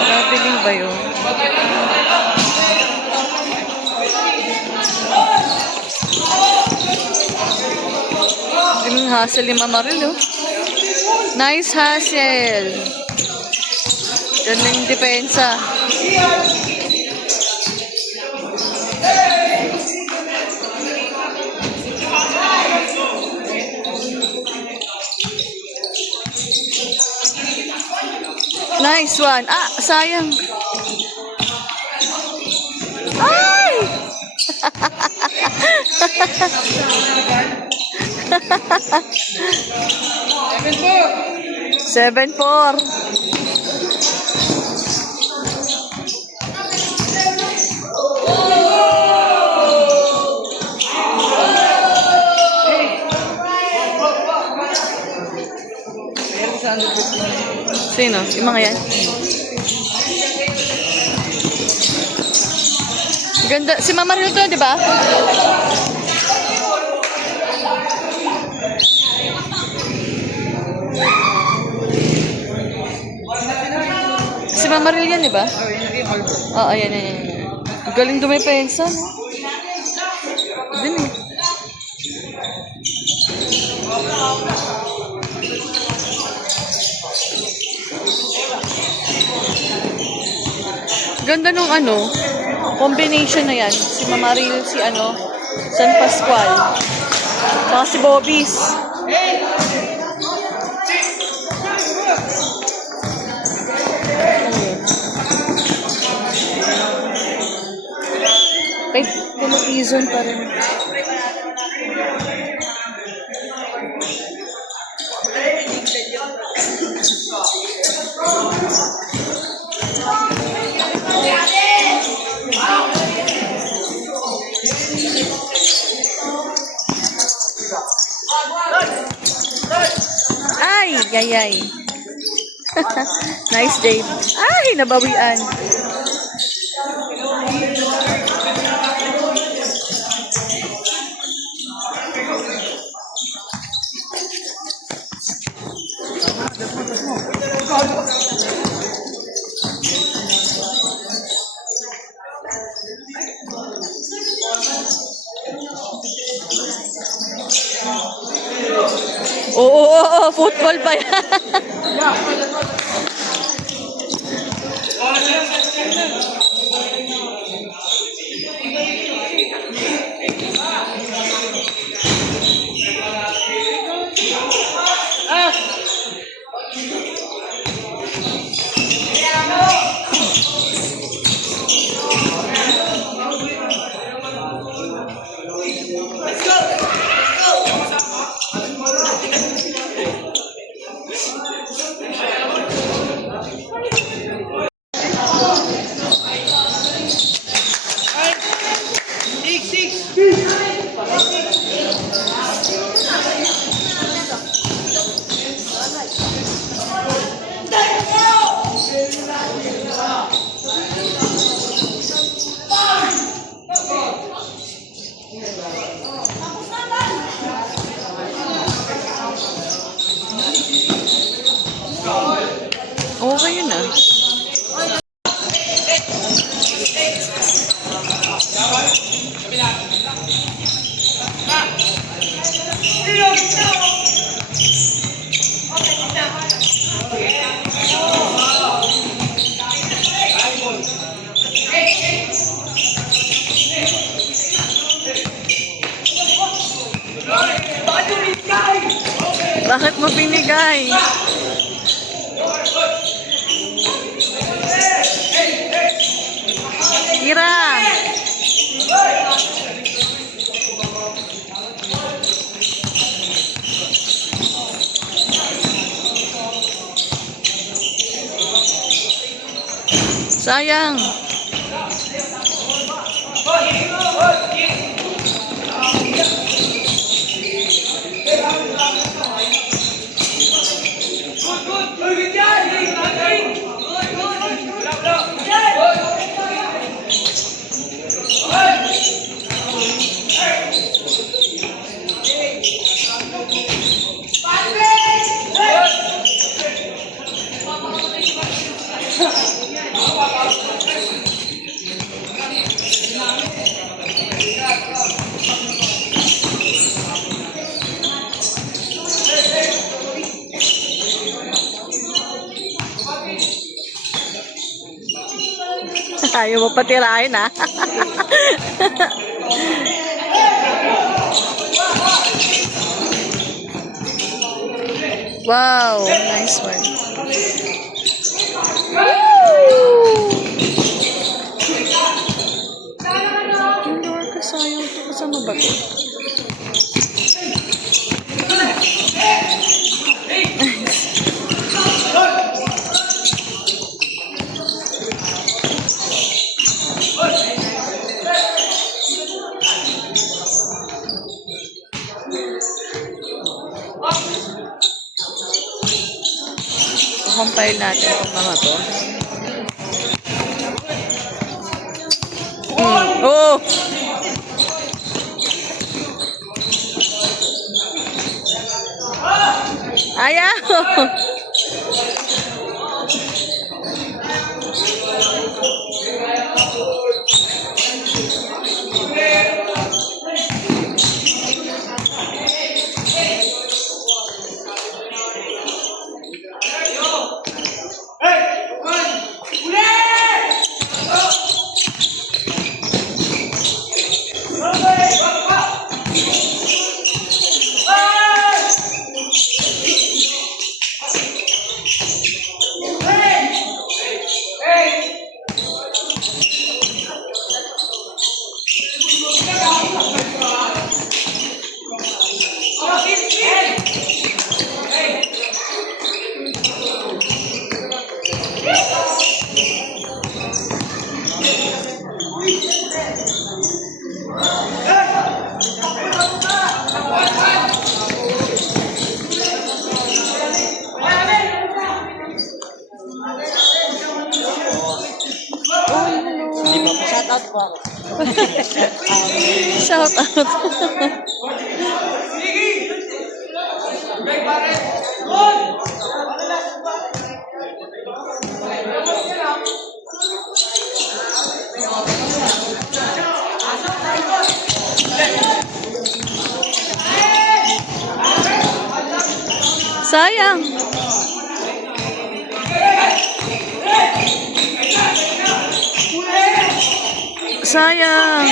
Nabiling ba yun? Yung hustle ni Mama Ril, oh. Nice hustle. Yan na yung depensa. Nice one. Ah, sayang. Ay! 7-4. Sino? Yung mga yan? Ganda. Si Mama Ril to, di ba? Si Mama Ril yan, di ba? Oo, ayan, ayan. Galing dumepensa, no? Din eh. Ganda nung ano, combination na yan. Si Mama Ril, si ano, San Pascual. Saka si Bobby's. Ay, kumutizon pa rin. Ay, yay. Nice, Dave. Ay, nabawian. Oo, football pa yan. Okay yun ah. Bakit mo binigay? Ira! Sayang! Ayaw mo patirahin, ha? Wow, nice one. Indoor ka sayang ito. Kasama ba ito? Compile natin itong mga to. Oh! Ayaw! Shout out. Sayang. Sayang.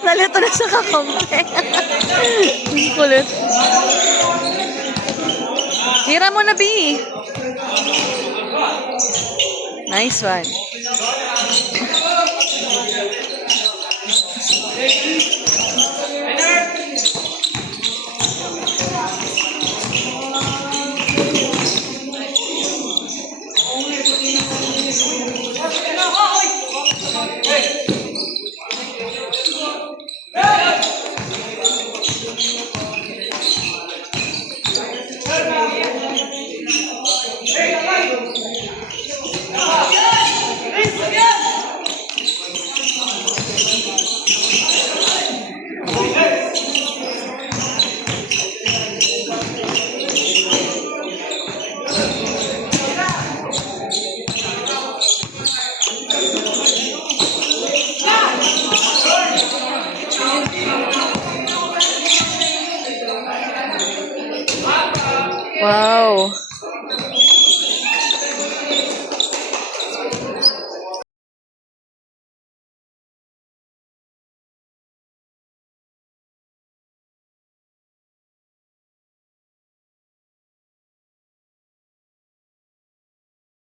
Nalito na sa kakampi. Kulit. Tira mo na, B. Nice one. Wow.